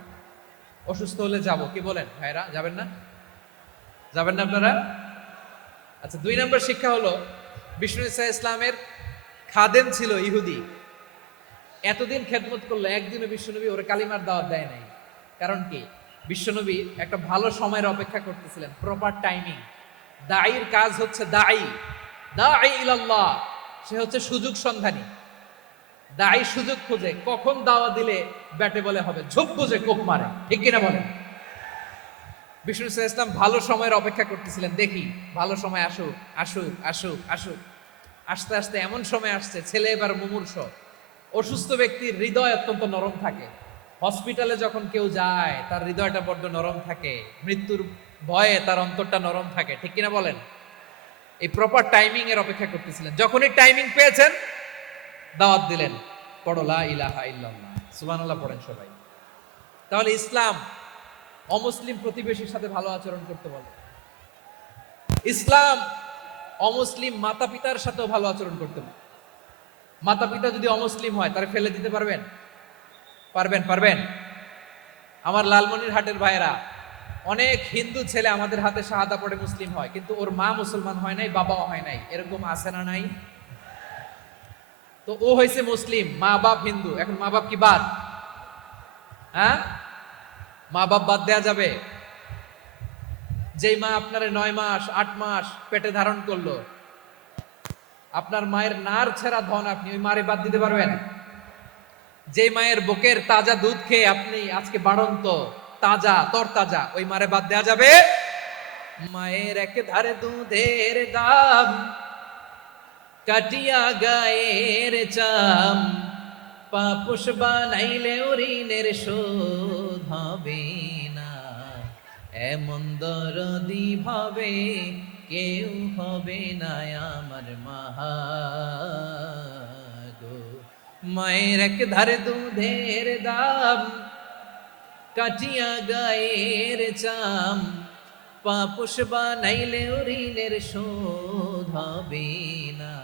অসুস্থ হলে যাব, কি বলেন ভাইরা? যাবেন না? যাবেন না আপনারা? আচ্ছা, 2 নম্বর শিক্ষা হলো বিষ্ণু ইসা ইসলামের খাদেম ছিল ইহুদি। এতদিন খেদমত করলো, একদিনও বিশ্বনবী ওর কালিমার দাওয়াত দেয় নাই। কারণ কি? বিশ্বনবী একটা ভালো সময়ের অপেক্ষা করতেছিলেন, প্রপার টাইমিং। দাঈর কাজ হচ্ছে দাঈ ইলাল্লাহ, সে হচ্ছে সুযোগ সন্ধানী। দাঈ সুযোগ খোঁজে, কখন দাওয়া দিলে ব্যাটে বলে হবে, ঝোপ বুঝে কোপ মারে, ঠিক কিনা বলেন? বিষ্ণু ইসলাম ভালো সময়ের অপেক্ষা করতেছিলেন, দেখি ভালো সময় আসুক আসুক আসুক আসুক। আস্তে আস্তে এমন সময় আসছে, ছেলে এবার মুমূর্ষ। অসুস্থ ব্যক্তির হৃদয় অত্যন্ত নরম থাকে। হসপিটালে যখন কেউ যায় তার হৃদয়টা বড্ড নরম থাকে, মৃত্যুর ভয়ে তার অন্তরটা নরম থাকে, ঠিক কিনা বলেন? এই প্রপার টাইমিং এর অপেক্ষা করতেছিলেন। যখনই টাইমিং পেয়েছেন, দাওয়াত দিলেন, পড়ো লা ইলাহা ইল্লাল্লাহ, সুবহানাল্লাহ পড়েন সবাই। তাহলে ইসলাম অমুসলিম প্রতিবেশীর সাথে ভালো আচরণ করতে বলে। ইসলাম অমুসলিম মাতা পিতার সাথেও ভালো আচরণ করতে বলে। মাতা পিতা যদি অমুসলিম হয়, তারা ফেলে দিতে পারবেন? পারবেন? আমার লালমনিরহাটের ভাইয়েরা, অনেক হিন্দু ছেলে আমাদের হাতে শাহাদা পড়ে মুসলিম হয়, কিন্তু ওর মা মুসলমান হয় নাই, বাবাও হয় নাই। এরকম আছে না নাই? তো ও হয়েছে মুসলিম, মা বাপ হিন্দু, এখন মা বাপ কি বাদ? হ্যাঁ, মা বাপ বাদ দেয়া যাবে? যেই মা আপনার 9 মাস 8 মাস পেটে ধারণ করলো, আপনার মায়ের নার ছেঁড়া ধন, আপনি ওই মারে বাদ দিতে পারবেন? যে মায়ের বুকের তাজা দুধ খেয়ে আপনি আজকে বাড়ন্ত তাজা তরতাজা, ওই মারে বাদ দেয়া যাবে? মায়ের এক ধারে দুধের দাম, কাটিয়া গায়ের চাম, পাপুষ বানাইলে ঋণের শোধ হবে না, এমন দরদি ভাবে কেউ হবে না আমার মাহা গো। মায়ের এক ধারে দুধের দাম, কাটিয়া গায়ের চাম, পাপুষ বানাইলে ঋণের শোধ হবে না,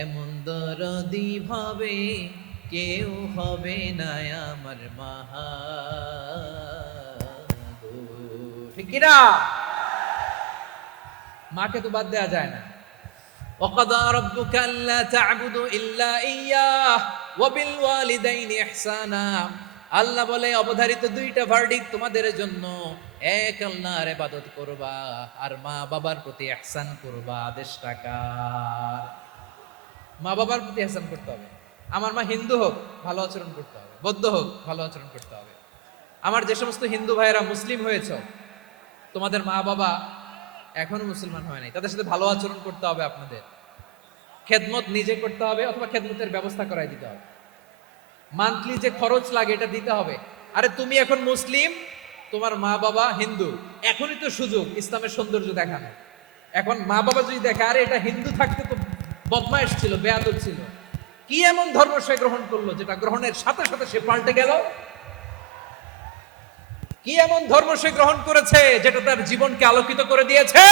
এমন দরদি ভাবে কেউ হবে না আমার মাহা গো। ঠিক কিনা? মাকে তো বাদ দেয়া যায় না। وقضى ربك ألا تعبدوا إلا إياه وبالوالدين إحسانا। আল্লাহ বলে অবধারিত 2টা ভার্ডিক্ট তোমাদের জন্য, এক আল্লাহর ইবাদত করবা আর মা বাবার প্রতি ইহসান করবা। আদেশটা কার? মা বাবার প্রতি ইহসান করতে হবে। আমার মা হিন্দু হোক, ভালো আচরণ করতে হবে, বৌদ্ধ হোক, ভালো আচরণ করতে হবে। আমার যে সমস্ত হিন্দু ভাইয়েরা মুসলিম হয়েছে, তোমাদের মা বাবা এখনো মুসলমান হয় নাই, তাদের সাথে ভালো আচরণ করতে হবে। আপনাদের খেদমত নিজে করতে হবে, অথবা খেদমতের ব্যবস্থা করাই দিতে হবে। মান্থলি যে খরচ লাগে এটা দিতে হবে। আরে তুমি এখন মুসলিম, তোমার মা বাবা হিন্দু, এখনই তো সুযোগ ইসলামের সৌন্দর্য দেখানো। এখন মা বাবা যদি দেখে আরে এটা হিন্দু থাকতে তো বদমাইশ ছিল, বেয়াদব ছিল, কি এমন ধর্ম সে গ্রহণ করলো যেটা গ্রহণের সাথে সাথে সে পাল্টে গেল? কি এমন ধর্ম সে গ্রহণ করেছে যেটা তার জীবনকে আলোকিত করে দিয়েছে?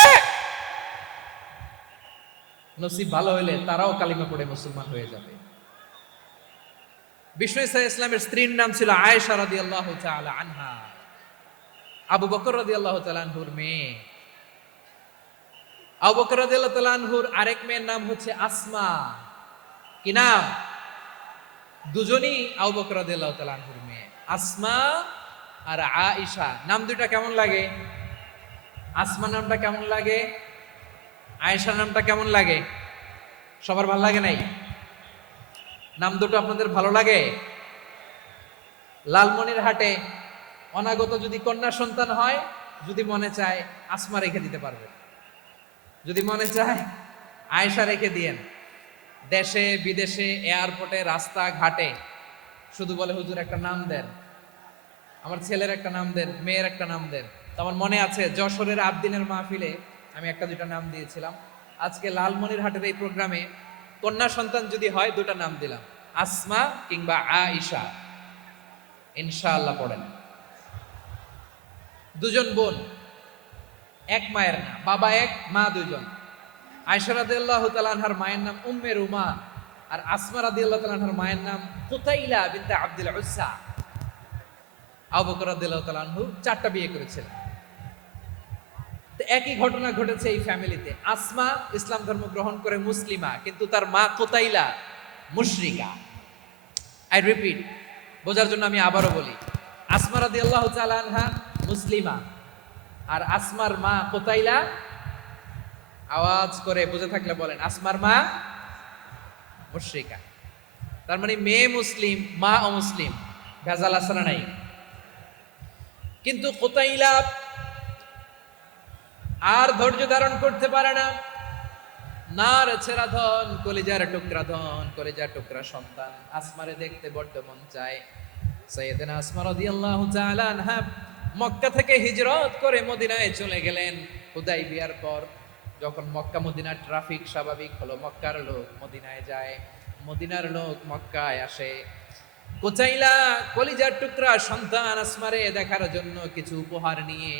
নসিব ভালো হইলে তারাও কালিমা পড়ে মুসলমান হয়ে যাবে। বিষ্ণু ইসা ইসলামের স্ত্রীর নাম ছিল আয়েশা রাদিয়াল্লাহু তাআলা আনহা, আবু বকর রাদিয়াল্লাহু তাআলা আনহুর মেয়ে। আবু বকর রাদিয়াল্লাহু তাআলা আনহুর আরেক মেয়ের নাম হচ্ছে আসমা। কি নাম? দুজনই আবু বকর রাদিয়াল্লাহু তাআলা আনহুর মেয়ে, আসমা আর আয়েশা। নাম দুইটা কেমন লাগে? আসমা নামটা কেমন লাগে? আয়েশা নামটা কেমন লাগে? সবার ভালো লাগে নাই? নাম দুটো আপনাদের ভালো লাগে? লালমনিরহাটে অনাগত যদি কন্যা সন্তান হয়, যদি মনে চায় আসমা রেখে দিতে পারবে, যদি মনে চায় আয়েশা রেখে দিয়েন। দেশে বিদেশে এয়ারপোর্টে রাস্তা ঘাটে শুধু বলে হুজুর একটা নাম দেন, আমার ছেলের একটা নাম দেন, মেয়ের একটা নাম দেন। তো আমার মনে আছে যশোরের আবদিনের মাহফিলে আমি একটা দুইটা নাম দিয়েছিলাম। আজকে লালমনিরহাটের এই প্রোগ্রামে কন্যা সন্তান যদি হয়, 2টা নাম দিলাম, আসমা কিংবা আয়েশা। ইনশাআল্লাহ পড়েন। দুজন বোন, এক মায়ের না, বাবা এক মা দুজন। আয়েশা রাদিয়াল্লাহু তাআলা আনহার মায়ের নাম উম্মে রুমা, আর আসমা রাদিয়াল্লাহু তাআলা আনহার মায়ের নাম কুতাইলা বিনতে আব্দুল উজ্জা। আবু বকর রাদিয়াল্লাহু তাআলা আনহু 4টা বিয়ে করেছিলেন। তো একই ঘটনা ঘটেছে এই ফ্যামিলিতে। আসমা ইসলাম ধর্ম গ্রহণ করে মুসলিমা, কিন্তু তার মা কোতাইলা মুশরিকা। আই রিপিট, বোঝার জন্য আমি আবারও বলি, আসমা রাদিয়াল্লাহু তাআলা আনহা মুসলিমা, আর আসমার মা কোতাইলা, আওয়াজ করে বুঝে থাকলে বলেন, আসমার মা মুশরিকা। তার মানে মেয়ে মুসলিম, মা অমুসলিম, ভেজাল আছে না নাই? কিন্তু কোতাইলা আর ধৈর্য ধারণ করতে পারে না। নার ছেড়া ধন, কলিজার টুকরা ধন, কলিজার টুকরা সন্তান আসমারে দেখতে বড্ড মন চায়। সাইয়েদনা আসমা রাদিয়াল্লাহু তাআলা আনহা মক্কা থেকে হিজরত করে মদিনায় চলে গেলেন হুদাইবিয়ার পর। যখন মক্কা মদিনার ট্রাফিক স্বাভাবিক হলো, মক্কার লোক মদিনায় যায়, মদিনার লোক মক্কায় আসে। কোচাইলা কলিজার টুকরা সন্তান আসমারে দেখার জন্য কিছু উপহার নিয়ে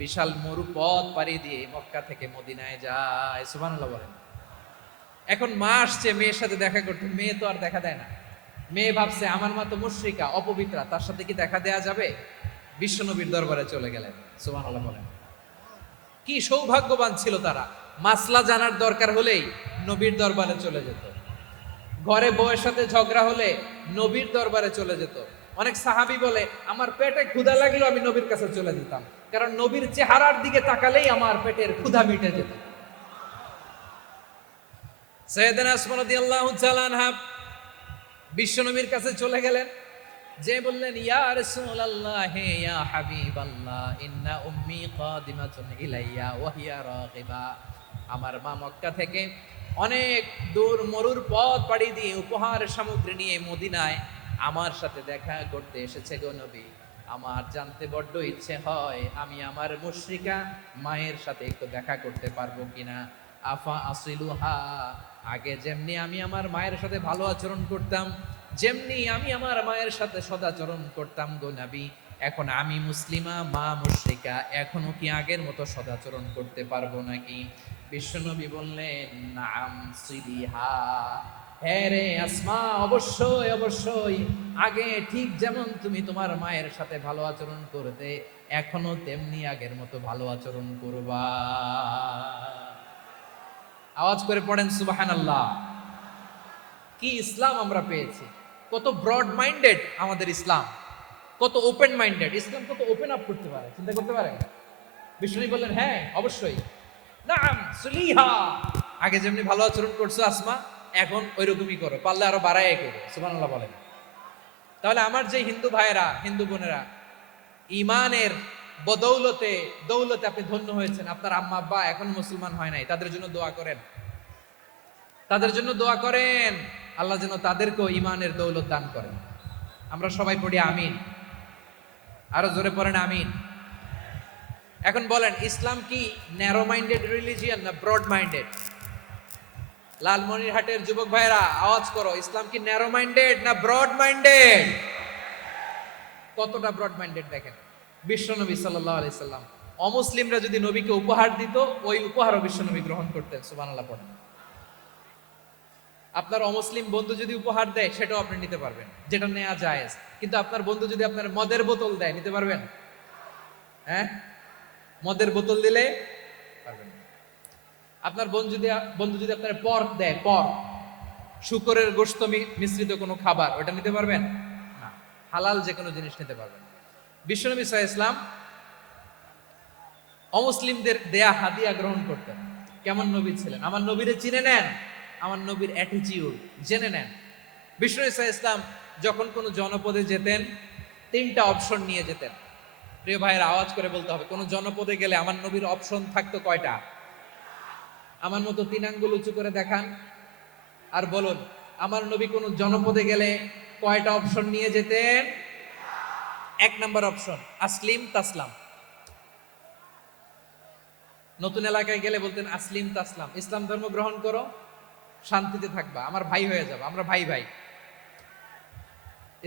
বিশাল মরু পথ পাড়ি দিয়ে মক্কা থেকে মদিনায় যায়। সুবহানাল্লাহ বলেন। এখন মা আসছে মেয়ের সাথে দেখা করতে, মেয়ে তো আর দেখা দেয় না। মেয়ে ভাবছে আমার মা তো মুশরিকা, অপবিত্রা, তার সাথে কি দেখা দেয়া যাবে? বিশ্বনবীর দরবারে চলে গেলেন। সুবহানাল্লাহ বলেন। কি সৌভাগ্যবান ছিল তারা, মাসলা জানার দরকার হলেই নবীর দরবারে চলে যেত। ঘরে বউয়ের সাথে ঝগড়া হলে নবীর দরবারে চলে যেত। অনেক সাহাবী বলে, আমার পেটে ক্ষুধা লাগলো আমি নবীর কাছে চলে যেতাম, কারণ নবীর চেহারার দিকে তাকালেই আমার পেটের ক্ষুধা মিটে যেত। সাইয়েদনা আসমা রাদিয়াল্লাহু তাআলা আনহা বিশ্বনবীর কাছে চলে গেলেন, যে বললেন, ইয়া রাসূলুল্লাহ, ইয়া হাবিবাল্লাহ, ইন্না উম্মি কাদিমাতুন ইলাইয়া ওয়া হিয়া রাগিবা। আমার মা মক্কা থেকে অনেক দূর মরুর পথ পাড়ি দিয়ে উপহার সামগ্রী নিয়ে মদিনায় আমার সাথে দেখা করতে এসেছে গো নবী। আমার জানতে বড্ড ইচ্ছে হয় আমি আমার মুশরিকা মায়ের সাথে একটু দেখা করতে পারবো কিনা। আফা আসিলুহা, আগে যেমনি আমি আমার মায়ের সাথে ভালো আচরণ করতাম, যেমনি আমি আমার মায়ের সাথে সদাচরণ করতাম গো নবী, এখন আমি মুসলিমা, মা মুশরিকা, এখনো কি আগের মতো সদাচরণ করতে পারবো নাকি? বিশ্বনবী বললেন, নাম সিলিহা, হ্যাঁ রে আসমা, অবশ্যই অবশ্যই, আগে ঠিক যেমন তুমি তোমার মায়ের সাথে ভালো আচরণ করতে, এখনো তেমনি আগের মতো ভালো আচরণ করবা। আওয়াজ করে পড়েন সুবহানাল্লাহ। কি ইসলাম আমরা পেয়েছি! কত ব্রড মাইন্ডেড আমাদের ইসলাম, কত ওপেন মাইন্ডেড ইসলাম, কত ওপেন আপ করতে পারে, চিন্তা করতে পারে। বিষ্ণু বললেন, হ্যাঁ অবশ্যই, নাম সুলিহা, আগে যেমনি ভালো আচরণ করছো আসমা, এখন ওইরকমই করো, পারলে আরো বাড়ায় করো। সুবহানাল্লাহ বলেন। তাহলে আমার যে হিন্দু ভাইয়েরা, হিন্দু বোনেরা, ইমানের বদৌলতে দৌলতে আপনি ধন্য হয়েছেন, আপনার আম্মা আব্বা এখন মুসলমান হয় নাই, তাদের জন্য দোয়া করেন, তাদের জন্য দোয়া করেন, আল্লাহ যেন তাদেরকেও ইমানের দৌলত দান করেন। আমরা সবাই পড়ি আমিন, আরো জোরে পড়েন আমিন। এখন বলেন, ইসলাম কি ন্যারো মাইন্ডেড রিলিজিয়ান না ব্রড মাইন্ডেড? লালমনিরহাটের যুবক ভাইরা আওয়াজ করো, ইসলাম কি ন্যারো মাইন্ডেড না ব্রড মাইন্ডেড? কতটা ব্রড মাইন্ডেড দেখেন। বিশ্বনবী সাল্লাল্লাহু আলাইহি সাল্লাম অমুসলিমরা যদি নবীকে উপহার দিত, ওই উপহারও বিশ্বনবী গ্রহণ করতেন। সুবহানাল্লাহ পড়েন। আপনার অমুসলিম বন্ধু যদি উপহার দেয়, সেটাও আপনি নিতে পারবেন, যেটা নেওয়া জায়েজ। কিন্তু আপনার বন্ধু যদি আপনার মদের বোতল দেয়, নিতে পারবেন? হ্যাঁ, মদের বোতল দিলে পারবেন না। আপনার বন্ধু যদি আপনার পর্ক দেয়, পর্ক, শুকরের গোশত মিশ্রিত কোনো খাবার, ওটা নিতে পারবেন না। হালাল যে কোনো জিনিস নিতে পারবেন। বিশ্বনবী সাল্লাল্লাহু আলাইহি ওয়াসাল্লাম অমুসলিমদের দেয়া হাদিয়া গ্রহণ করতেন। কেমন নবী ছিলেন, আমার নবীরে চিনে নেন, আমার নবীর অ্যাটিটিউড জেনে নেন। বিশ্বনবী সাল্লাল্লাহু আলাইহি ওয়াসাল্লাম যখন কোনো জনপদে যেতেন, 3টা অপশন নিয়ে যেতেন। প্রিয় ভাইয়ের আওয়াজ করে বলতে হবে, কোন জনপদে গেলে আমার নবীর অপশন থাকতো কয়টা? আমার মতো 3 আঙ্গুল উঁচু করে দেখান আর বলুন, আমার নবী কোন জনপদে গেলে কয়টা অপশন নিয়ে যেতেন? 1 নাম্বার অপশন, আসলিম তাসলাম। নতুন এলাকায় গেলে বলতেন, আসলিম তাসলাম, ইসলাম ধর্ম গ্রহণ করো, শান্তিতে থাকবা, আমার ভাই হয়ে যাবো, আমরা ভাই ভাই,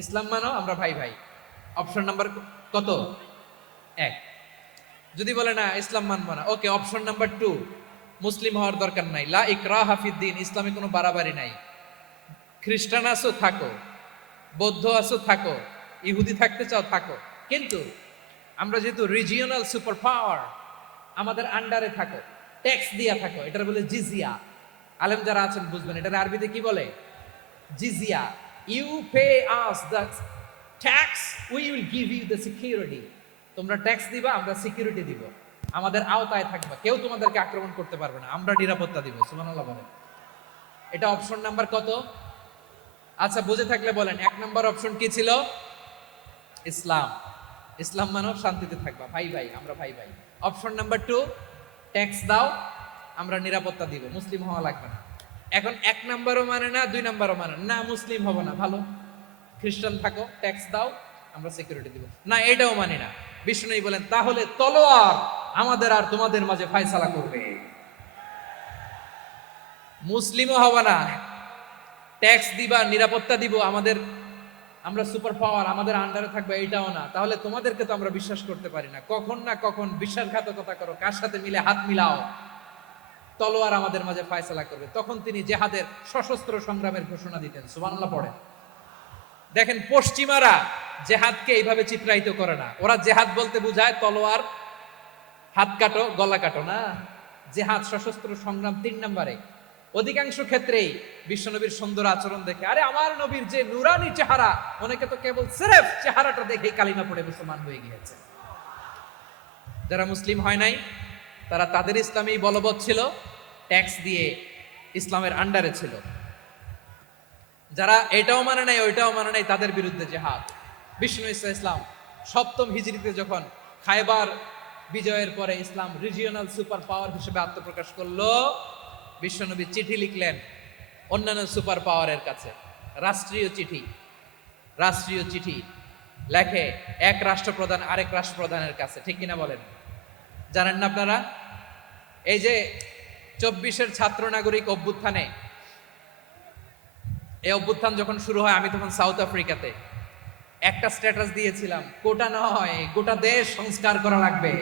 ইসলাম মানো, আমরা ভাই ভাই। অপশন নাম্বার কত? 1। যদি বলে না ইসলাম মানবো না, ওকে, অপশন নাম্বার 2, মুসলিম হওয়ার দরকার নাই, লা ইকরাহা ফিদ্দিন, ইসলামে কোনো বাড়াবাড়ি নাই, খ্রিস্টান আছো থাকো, বৌদ্ধ আছো থাকো, ইহুদি থাকতে চাও থাকো, কিন্তু আমরা যেহেতু রিজিওনাল সুপার পাওয়ার, আমাদের আন্ডারে থাকো, ট্যাক্স দিয়া থাকো, এটার বলে জিজিয়া। আলেম যারা আছেন বুঝবেন এটার আরবিতে কি বলে, জিজিয়া। You pay us the tax, we will give you the security. তোমরা ট্যাক্স দিবা, আমরা সিকিউরিটি দিব, আমাদের আওতায় থাকবা, কেউ তোমাদেরকে আক্রমণ করতে পারবে না, আমরা নিরাপত্তা দিব। সুবহানাল্লাহ বলেন। এটা অপশন নাম্বার কত? আচ্ছা বুঝে থাকলে বলেন, এক নাম্বার অপশন কি ছিল? ইসলাম। ইসলাম মানব শান্তিতে থাকবা, ভাই ভাই, আমরা ভাই ভাই। অপশন নাম্বার 2, ট্যাক্স দাও, আমরা নিরাপত্তা দিব, মুসলিম হওয়া লাগবে না। এখন এক নাম্বারও মানে না, দুই নাম্বারও মানে না, মুসলিম হবো না, ভালো খ্রিস্টান থাকো, ট্যাক্স দাও, আমরা সিকিউরিটি দিব না, এটাও মানি না। বিষ্ণু বলেন তাহলে তলোয়ার আমাদের আর তোমাদের মাঝে ফায়সালা করবে। মুসলিমও হবে না, ট্যাক্স দিবা, নিরাপত্তা দিব, আমাদের আমরা সুপার পাওয়ার, আমাদের আন্ডারে থাকবে, এইটাও না। তাহলে তোমাদেরকে তো আমরা বিশ্বাস করতে পারি না, কখন না কখন বিশ্বাসঘাতকতা করো, কার সাথে মিলে হাত মিলাও, তলোয়ার আমাদের মাঝে ফায়সালা করবে। তখন তিনি জেহাদের সশস্ত্র সংগ্রামের ঘোষণা দিতেন। সুবহানাল্লাহ পড়েন। দেখেন পশ্চিমারা জেহাদকে এইভাবে চিত্রায়িত করে না, ওরা জেহাদ বলতে বুঝায় তলোয়ার, হাত কাটো, গলা কাটো না। জেহাদ সশস্ত্র সংগ্রাম 3 নম্বরে। অধিকাংশ ক্ষেত্রেই বিশ্বনবীর সুন্দর আচরণ দেখে, আরে আমার নবীর যে নুরানি চেহারা, অনেকে তো কেবল সিরেফ চেহারাটা দেখেই কালিমা পড়ে মুসলমান হয়ে গিয়েছে। যারা মুসলিম হয় নাই তারা তাদের ইসলামেই বলবৎ ছিল, ট্যাক্স দিয়ে ইসলামের আন্ডারে ছিল। যারা এটাও মানে নাই ওইটাও মানে নাই, তাদের বিরুদ্ধে জেহাদ। বিষ্ণু ইসলাম 7ম হিজরিতে যখন খায়বার বিজয়ের পরে ইসলাম রিজিওনাল সুপার পাওয়ার হিসেবে আত্মপ্রকাশ করলো, বিশ্বনবী চিঠি লিখলেন অন্যান্য সুপার পাওয়ারের কাছে, রাষ্ট্রীয় চিঠি। রাষ্ট্রীয় চিঠি লেখে এক রাষ্ট্রপ্রধান আরেক রাষ্ট্রপ্রধানের কাছে, ঠিক কিনা বলেন? জানেন না আপনারা? এই যে 24-এর ছাত্র নাগরিক অভ্যুত্থানে, এই অভ্যুত্থান যখন শুরু হয়, আমি তখন সাউথ আফ্রিকাতে, একটা স্ট্যাটাস দিয়েছিলাম, কোটা নয় গোটা দেশ সংস্কার করা লাগবে।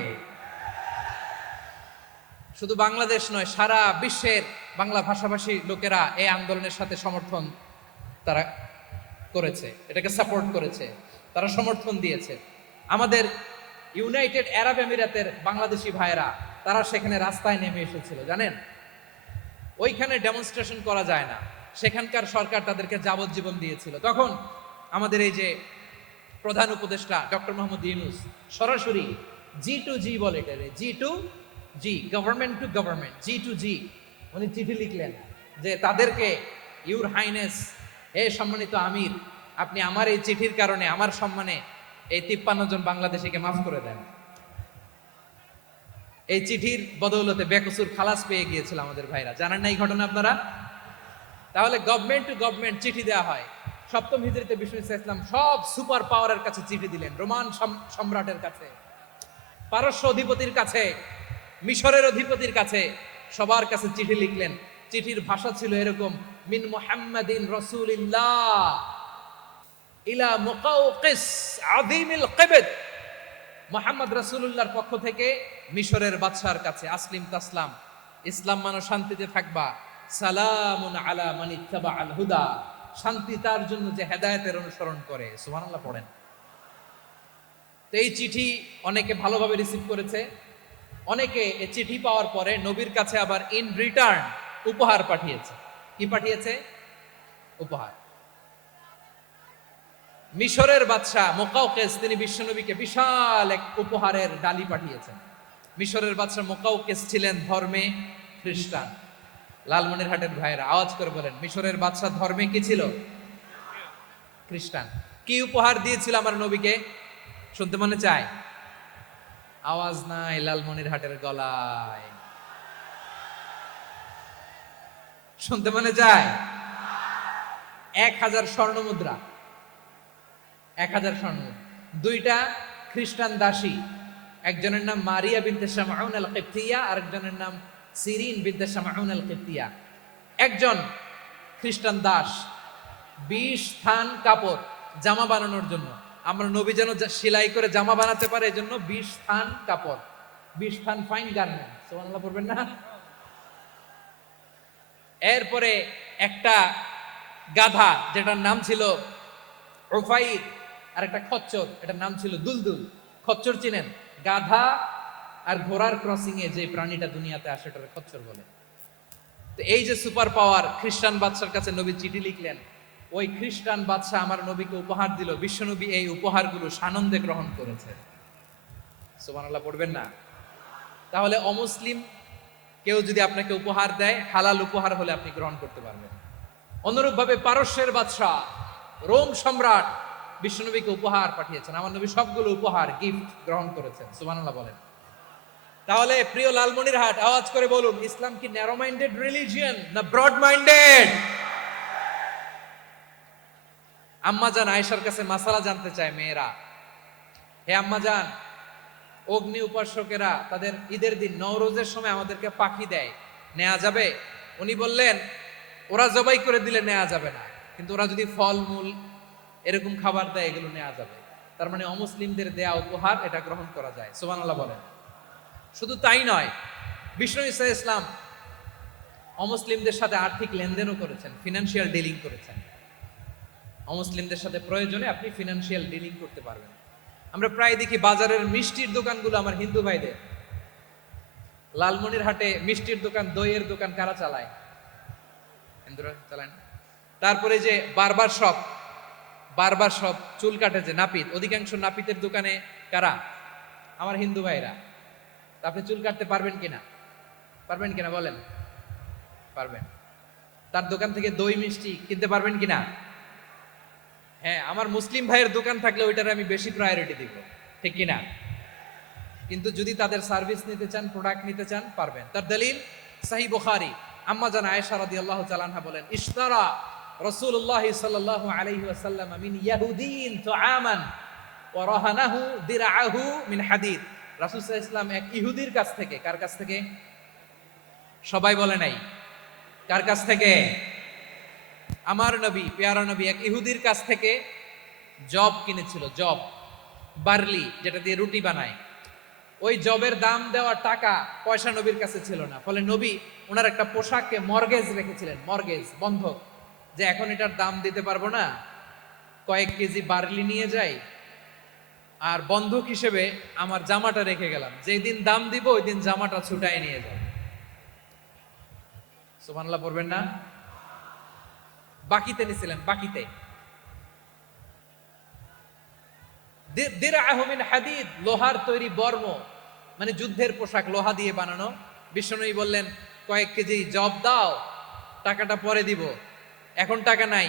শুধু বাংলাদেশ নয়, সারা বিশ্বের বাংলা ভাষাভাষী লোকেরা এই আন্দোলনের সাথে সমর্থন তারা করেছে, এটাকে সাপোর্ট করেছে, তারা সমর্থন দিয়েছে। আমাদের ইউনাইটেড আরব আমিরাতের বাংলাদেশি ভাইয়েরা তারা সেখানে রাস্তায় নেমে এসেছিল, জানেন? ওইখানে ডেমনস্ট্রেশন করা যায় না, সেখানকার সরকার তাদেরকে যাবজ্জীবন দিয়েছিল। তখন আমাদের এই যে প্রধান উপদেষ্টা ডক্টর মোহাম্মদ ইউনূস সরাসরি G2G বলে, এটারে G2G, government to government, G2G, উনি চিঠি লিখলেন যে তাদেরকে, ইউর হাইনেস, হে সম্মানিত আমির, আপনি আমার এই চিঠির কারণে আমার সম্মানে এই 53 জন বাংলাদেশিকে মাফ করে দেন। এই চিঠির বদৌলতে বেকসুর খালাস পেয়ে গিয়েছিল আমাদের ভাইরা। জানেন না এই ঘটনা আপনারা? তাহলে গভর্নমেন্ট টু গভর্নমেন্ট চিঠি দেওয়া হয়। 7ম হিজরিতে বিষ্ণু ইসলাম সব সুপার পাওয়ারের কাছে চিঠি দিলেন, রোমান সম্রাটের কাছে, পারস্য অধিপতির কাছে, মিশরের অধিপতির কাছে, সবার কাছে চিঠি লিখলেন। চিঠির ভাষা ছিল এরকম, মিন মুহাম্মাদিন রাসূলিল্লাহ ইলা মুকাওকিস আযীমিল কিবত, মুহাম্মদ রাসূলুল্লাহর পক্ষ থেকে মিশরের বাদশার কাছে, আসলিম তাসলাম, ইসলাম মানো শান্তিতে থাকবা, সালামুন আলা মান ইত্তাবাআল হুদা, শান্তি তার জন্য যে হেদায়েতের অনুসরণ করে। সুবহানাল্লাহ পড়েন। তো এই চিঠি অনেকে ভালোভাবে রিসিভ করেছে, অনেকে এই চিঠি পাওয়ার পরে নবীর কাছে আবার ইন রিটার্ন উপহার পাঠিয়েছে। কি পাঠিয়েছে? উপহার। মিশরের বাদশা মুকাওকিস তিনি বিশ্বনবীকে বিশাল এক উপহারের ডালি পাঠিয়েছেন। মিশরের বাদশা মুকাওকিস ছিলেন ধর্মে খ্রিস্টান। লালমনিরহাটের ভাইয়েরা আওয়াজ করে বলেন, মিশরের বাদশা ধর্মে কি ছিল? খ্রিস্টান। কি উপহার দিয়েছিল আমার নবীকে? শুনতে মনে চায়? আওয়াজ নাই লালমনিরহাটের গলায়, শুনতে মনে চায়? 1000 স্বর্ণ মুদ্রা, 1000 স্বর্ণ মুদ্রা। 2টা খ্রিস্টান দাসী, একজনের নাম মারিয়া বিনতে শামউন আল কিবতিয়া, আরেকজনের নাম সিরিন বিনতে শামউন আল কিবতিয়া। একজন খ্রিস্টান দাস 20 থান কাপড় জামা বানানোর জন্য, আমরা নবী যেন সেলাই করে জামা বানাতে পারে এজন্য 20 থান কাপড়, 20 থান ফাইন গার্মেন্ট। সুবহানাল্লাহ পড়বেন না? এরপরে একটা গাধা যেটার নাম ছিল উফাইর, আর একটা খচ্চর, এটার নাম ছিল দুলদুল। খচ্চর চিনেন? গাধা আর ঘোড়ার ক্রসিং এ যে প্রাণীটা দুনিয়াতে আসে ওটাকে খচ্চর বলে। তো এই যে সুপার পাওয়ার, খ্রিস্টান বাদশার কাছে নবী চিঠি লিখলেন, ওই খ্রিস্টান বাদশা আমার নবীকে উপহার দিল, বিশ্বনবী এই উপহারগুলো সানন্দে গ্রহণ করেছে। সুবহানাল্লাহ পড়বেন না? তাহলে অমুসলিম কেউ যদি আপনাকে উপহার দেয়, হালাল উপহার হলে আপনি গ্রহণ করতে পারবেন। অনুরূপভাবে পারস্যের বাদশা, রোম সম্রাট বিশ্বনবীকে উপহার পাঠিয়েছেন, আমার নবী সবগুলো উপহার গিফট গ্রহণ করেছেন। সুবহানাল্লাহ বলেন। তাহলে প্রিয় লালমনিরহাট, আওয়াজ করে বলুন, ইসলাম কি ন্যারো মাইন্ডেড রিলিজিয়ন না ব্রড মাইন্ডেড? আম্মা জান আয়েশার কাছে মাসালা জানতে চায় মেয়েরা, হে আম্মা জান, অগ্নি উপাসকেরা তাদের ঈদের দিন নওরোজের সময় আমাদেরকে পাখি দেয়, নেওয়া যাবে? উনি বললেন, ওরা জবাই করে দিলে নেওয়া যাবে না, কিন্তু ওরা যদি ফলমূল এরকম খাবার দেয় এগুলো নেওয়া যাবে। তার মানে অমুসলিমদের দেয়া উপহার এটা গ্রহণ করা যায়। সুবহানাল্লাহ বলেন। শুধু তাই নয়, বিষ্ণু ঈসা ইসলাম অমুসলিমদের সাথে আর্থিক লেনদেনও করেছেন, ফিনান্সিয়াল ডিলিং করেছেন। অমুসলিমদের সাথে প্রয়োজনে আপনি ফিনান্সিয়াল ডিলিং করতে পারবেন। আমরা প্রায় দেখি বাজারের মিষ্টির দোকানগুলো আমার হিন্দু ভাইদের। লালমনিরহাটে মিষ্টির দোকান, দইয়ের দোকান কারা চালায়? হিন্দুরা চালায় না? তারপরে যে বারবার শপ, চুল কাটে যে নাপিত, অধিকাংশ নাপিতের দোকানে কারা? আমার হিন্দু ভাইরা। আপনি চুল কাটতে পারবেন কিনা? পারবেন কিনা বলেন? পারবেন। তার দোকান থেকে দই মিষ্টি কিনতে পারবেন কিনা? হ্যাঁ, আমার মুসলিম ভাইয়ের দোকান থাকলে ওইটার আমি বেশি প্রায়োরিটি দিব, ঠিক কিনা? কিন্তু যদি তাদের সার্ভিস নিতে চান, প্রোডাক্ট নিতে চান, পারবেন। তার দলিল সহিহ বুখারী, আম্মা জান আয়েশা রাদিয়াল্লাহু তাআলা আনহা বলেন, ইশতারা রাসূলুল্লাহ সাল্লাল্লাহু আলাইহি ওয়াসাল্লাম মিন ইয়াহুদিন তুআমান ওয়া রাহানাহু দিরআহু মিন হাদিদ। রাসূল সাল্লাল্লাহু আলাইহি ওয়াসাল্লাম এক ইহুদির কাছ থেকে, কার কাছ থেকে? সবাই বলে নাই, কার কাছ থেকে? আমার নবী, পেয়ারা নবী এক ইহুদির কাছ থেকে জব কিনেছিল। জব, বার্লি, যেটা দিয়ে রুটি বানায়। ওই জবের দাম দেওয়া টাকা পয়সা নবীর কাছে ছিল না, ফলে নবী ওনার একটা পোশাককে মর্গেজ রেখেছিলেন, মর্গেজ, বন্ধক, যে এখন এটার দাম দিতে পারবো না, কয়েক কেজি বার্লি নিয়ে যাই আর বন্ধক হিসেবে আমার জামাটা রেখে গেলাম, যেদিন দাম দিব ওই দিন জামাটা ছুটায় নিয়ে যাব। সুবহানাল্লাহ পড়বেন না? বাকিতে নিছিলেন, বাকিতে। দিরআহু মিন হাদিদ, লোহার তৈরি বর্ম, মানে যুদ্ধের পোশাক, লোহা দিয়ে বানানো। বিশ্বনবী বললেন, কয়েক কেজি জব দাও, টাকাটা পরে দিব, এখন টাকা নাই,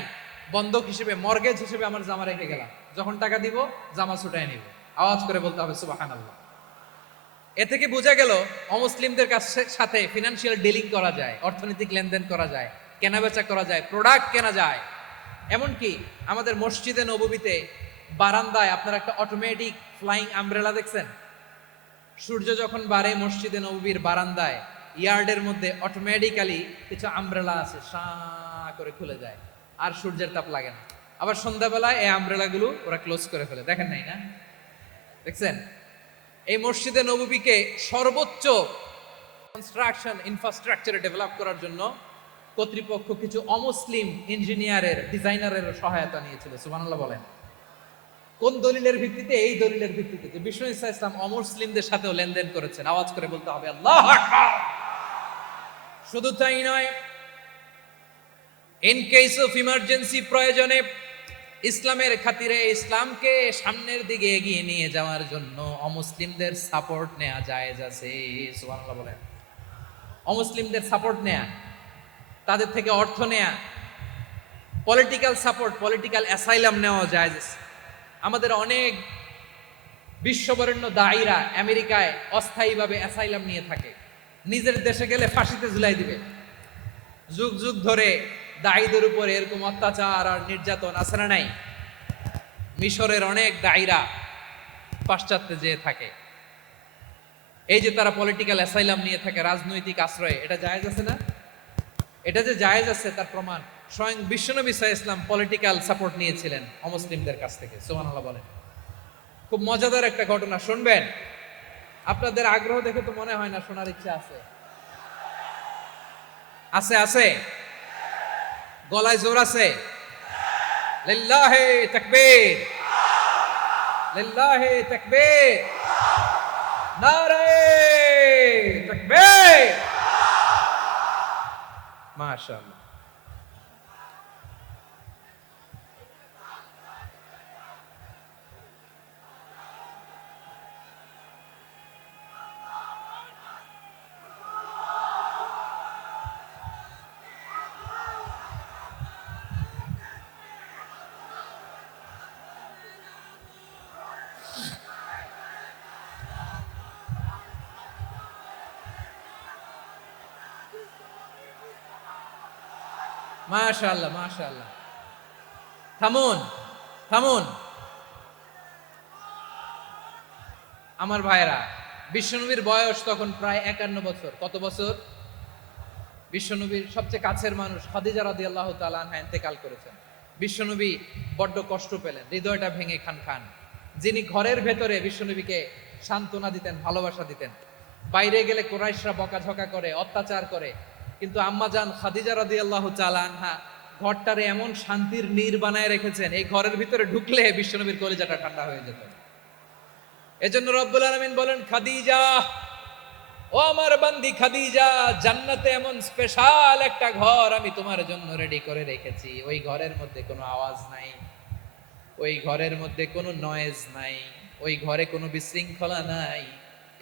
বন্ধক হিসেবে, মর্গেজ হিসেবে আমার জামা রেখে গেলাম, যখন টাকা দিব জামা ছুটায় নিব। আওয়াজ করে বলতে হবে সুবহানাল্লাহ। এ থেকে বোঝা গেল অমুসলিমদের সাথে ফিনান্সিয়াল ডিলিং করা যায়, অর্থনৈতিক লেনদেন করা যায়, কেনাবেচা করা যায়, প্রোডাক্ট কেনা যায়। এমনকি আমাদের মসজিদে নববীতে বারান্দায় আপনারা একটা অটোমেটিক ফ্লাইং আমব্রেলা দেখছেন? সূর্য যখন বাড়ে মসজিদে নববীর বারান্দায়, ইয়ার্ডের মধ্যে অটোমেটিক্যালি কিছু আমব্রেলা আছে, সা করে খুলে যায়, আর সূর্যের তাপ লাগে না। আবার সন্ধ্যাবেলায় এই আমব্রেলাগুলো ওরা ক্লোজ করে ফেলে, দেখেন নাই না? দেখছেন? এই মসজিদে নববীকে সর্বোচ্চ কনস্ট্রাকশন ইনফ্রাস্ট্রাকচারে ডেভেলপ করার জন্য কর্তৃপক্ষ কিছু অমুসলিম ইঞ্জিনিয়ারের, ডিজাইনারের সহায়তা নিয়েছিল। সুবহানাল্লাহ বলেন। কোন দলিলের ভিত্তিতে? এই দলিলের ভিত্তিতে যে বিষ্ণু ঈসা ইসলাম অমুসলিমদের সাথেও লেনদেন করেছেন। আওয়াজ করে বলতে হবে আল্লাহু আকবার। শুধু তাই নয়, ইন কেস অফ ইমার্জেন্সি, প্রয়োজনে ইসলামের খাতিরে, ইসলামকে সামনের দিকে এগিয়ে নিয়ে যাওয়ার জন্য অমুসলিমদের সাপোর্ট নেওয়া জায়েজ আছে। সুবহানাল্লাহ বলেন। অমুসলিমদের সাপোর্ট নেয়া, তাদের থেকে অর্থ নেয়া, পলিটিক্যাল সাপোর্ট, পলিটিক্যাল অ্যাসাইলাম নেওয়া জায়েজ আছে। আমাদের অনেক বিশ্ববরেণ্য দায়ীরা আমেরিকায় অস্থায়ীভাবে অ্যাসাইলাম নিয়ে থাকে, নিজের দেশে গেলে ফাঁসিতে ঝুলাই দিবে। যুগ যুগ ধরে দায়ীদের উপরে এরকম অত্যাচার আর নির্যাতন আছে না নাই? মিশরের অনেক দায়ীরা পাশ্চাত্যে যেয়ে থাকে, এই যে তারা পলিটিক্যাল অ্যাসাইলাম নিয়ে থাকে, রাজনৈতিক আশ্রয়, এটা জায়েজ আছে না? এটা যে জায়েজ আছে তার প্রমাণ স্বয়ং বিশ্বনবী সাল্লাল্লাহু আলাইহি ওয়াসাল্লাম পলিটিক্যাল সাপোর্ট নিয়েছিলেন অমুসলিমদের কাছ থেকে। সুবহানাল্লাহ বলেন। খুব মজাদার একটা ঘটনা শুনবেন, আপনাদের আগ্রহ দেখে তো মনে হয় না শোনার ইচ্ছা আছে। আছে আছে, গলায় জোর আছে। লিল্লাহি তাকবীর, লিল্লাহি তাকবীর, নারে মাশাআল্লাহ। মাশাআল্লাহ মাশাআল্লাহ। থামুন থামুন আমার ভাইরা, বিশ্বনবীর বয়স তখন প্রায় 51 বছর। কত বছর? বিশ্বনবীর সবচেয়ে কাছের মানুষ খাদিজা রাদিয়াল্লাহু তাআলা আনহা ইন্তেকাল করেছেন। বিশ্বনবী বড্ড কষ্ট পেলেন, হৃদয়টা ভেঙে খান খান। যিনি ঘরের ভেতরে বিশ্বনবীকে সান্ত্বনা দিতেন, ভালোবাসা দিতেন, বাইরে গেলে কুরাইশরা বকাঝকা করে, অত্যাচার করে, কিন্তু আম্মাজান খাদিজা রাদিয়াল্লাহু তাআলা আনহা ঘরটারে এমন শান্তির নীড় বানায় রেখেছেন, এই ঘরের ভিতরে ঢুকলে বিশ্বনবীর কলিজাটা ঠান্ডা হয়ে যেত। এজন্য রব্বুল আলামিন বলেন, খাদিজা, ও আমার বান্দি খাদিজা, জান্নাতে এমন স্পেশাল একটা ঘর আমি তোমার জন্য রেডি করে রেখেছি। ওই ঘরের মধ্যে কোনো আওয়াজ নাই, ওই ঘরের মধ্যে কোনো নয়েজ নাই, ওই ঘরে কোনো বিশৃঙ্খলা নাই।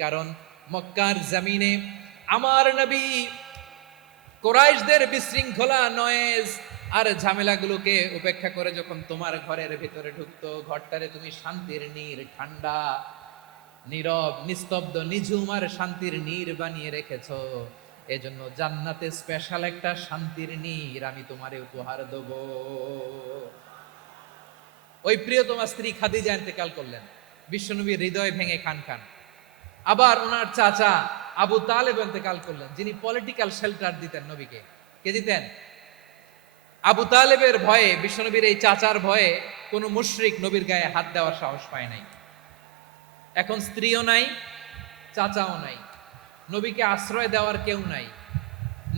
কারণ মক্কার জমিনে আমার নবী কুরাইশদের বিশৃঙ্খলা, নয়েজ আর ঝামেলাগুলোকে উপেক্ষা করে যখন তোমার ঘরের ভিতরে ঢুকতো, ঘরটারে তুমি শান্তির নীড়, ঠান্ডা, নীরব, নিস্তব্ধ, নিঝুম আর শান্তির নীড় বানিয়ে রেখেছো। এজন্য জান্নাতে স্পেশাল একটা শান্তির নীড় আমি তোমারে উপহার দেব। ওই প্রিয়তমা স্ত্রী খাদিজা ইন্তেকাল করলেন, বিশ্বনবীর হৃদয় ভেঙে খান খান। আবার ওনার চাচা আবু তালেব ইন্তেকাল করলেন, যিনি পলিটিক্যাল শেল্টার দিতেন নবীকে। কে দিতেন? আবু তালেবের ভয়ে, বিশ্বনবীর এই চাচার ভয়ে কোনো মুশরিক নবীর গায়ে হাত দেওয়ার সাহস পায় নাই। এখন স্ত্রীও নাই, চাচাও নাই, নবীকে আশ্রয় দেওয়ার কেউ নাই,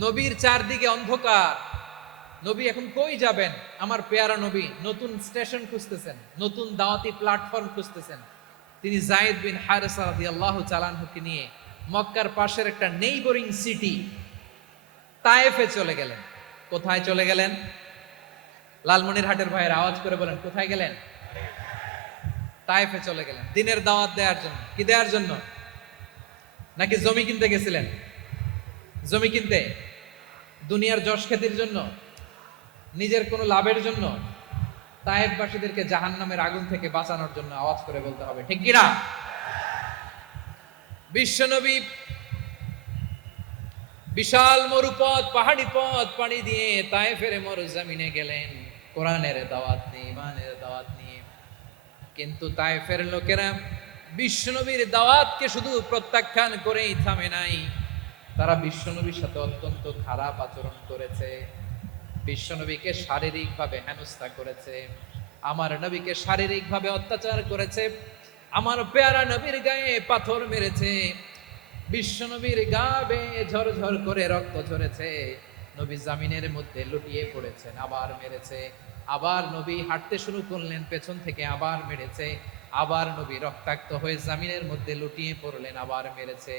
নবীর চারদিকে অন্ধকার। নবী এখন কই যাবেন? আমার পেয়ারা নবী নতুন স্টেশন খুঁজতেছেন, নতুন দাওয়াতি প্ল্যাটফর্ম খুঁজতেছেন। তিনি যায়েদ বিন হারেসা রাদিয়াল্লাহু তাআলা আনহুকে নিয়ে মক্কার পাশের একটা নেইবরিং সিটি তায়েফে চলে গেলেন। কোথায় চলে গেলেন? লালমনিরহাটের ভাইয়ের আওয়াজ করে বলেন, কোথায় গেলেন? তায়েফে চলে গেলেন দিনের দাওয়াত দেওয়ার জন্য। কি দেওয়ার জন্য? নাকি জমি কিনতে গেছিলেন? জমি কিনতে? দুনিয়ার যশ খ্যাতির জন্য? নিজের কোনো লাভের জন্য? তায়েফবাসীদেরকে জাহান্নামের আগুন থেকে বাঁচানোর জন্য। আওয়াজ করে বলতে হবে, ঠিক কিনা? বিশ্বনবী বিশাল মরুপথ, পাহাড়ি পথ পাড়ি দিয়ে তায়েফের মরুজমিনে গেলেন কোরআনের দাওয়াত নিয়ে, ইমানের দাওয়াত নিয়ে। কিন্তু তায়েফের লোকেরা বিশ্বনবীর দাওয়াতকে শুধু প্রত্যাখ্যান করেই থামে নাই, তারা বিশ্বনবীর সাথে অত্যন্ত খারাপ আচরণ করেছে। বিশ্বনবীকে শারীরিকভাবে হেনস্থা করেছে, আমার নবীকে শারীরিকভাবে অত্যাচার করেছে, আমার পেয়ারা নবীর গায়ে পাথর মেরেছে, বিশ্বনবীর গা বেয়ে ঝরঝর করে রক্ত ঝরেছে, নবী জামিনের মধ্যে লুটিয়ে পড়েছেন, আবার মেরেছে। আবার নবী হাঁটতে শুরু করলেন, পেছন থেকে আবার মেরেছে। আবার নবী রক্তাক্ত হয়ে জামিনের মধ্যে লুটিয়ে পড়লেন, আবার মেরেছে।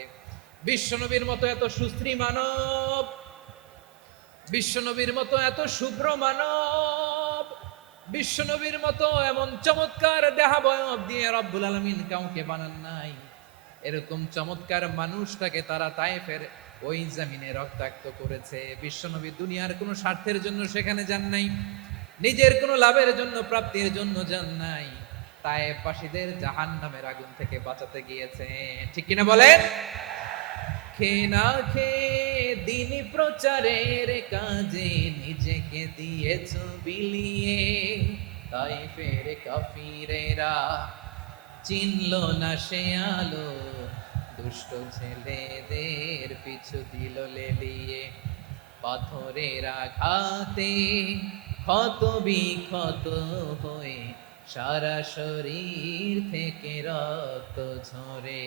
বিশ্বনবীর মতো এত সুস্ত্রী মানব, বিশ্বনবীর মতো এত শুভ্র মানব, বিশ্বনবীর মতো এমন চমৎকার দেহাবয়ব দিয়ে রব্বুল আলামিন কাউকে বানান নাই। এরকম চমৎকার মানুষটাকে তারা তায়েফের ওই জমিনে রক্তাক্ত করেছে। বিশ্বনবী দুনিয়ার কোনো স্বার্থের জন্য সেখানে যান নাই, নিজের কোনো লাভের জন্য, প্রাপ্তির জন্য যান নাই, তায়েফবাসীদের জাহান্নামের আগুন থেকে বাঁচাতে গিয়েছে। ঠিক কিনা বলেন? খেয়ে না খেয়ে দিন প্রচারের কাজে নিজেকে দিয়েছ বিলিয়ে, তায়েফের কাফিরেরা চিনল না সে আলো, দুষ্ট ছেলেদের পিছু দিল লেলিয়ে। পাথরের আঘাতে ক্ষত বিক্ষত হয়ে সারা শরীর থেকে রক্ত ঝরে।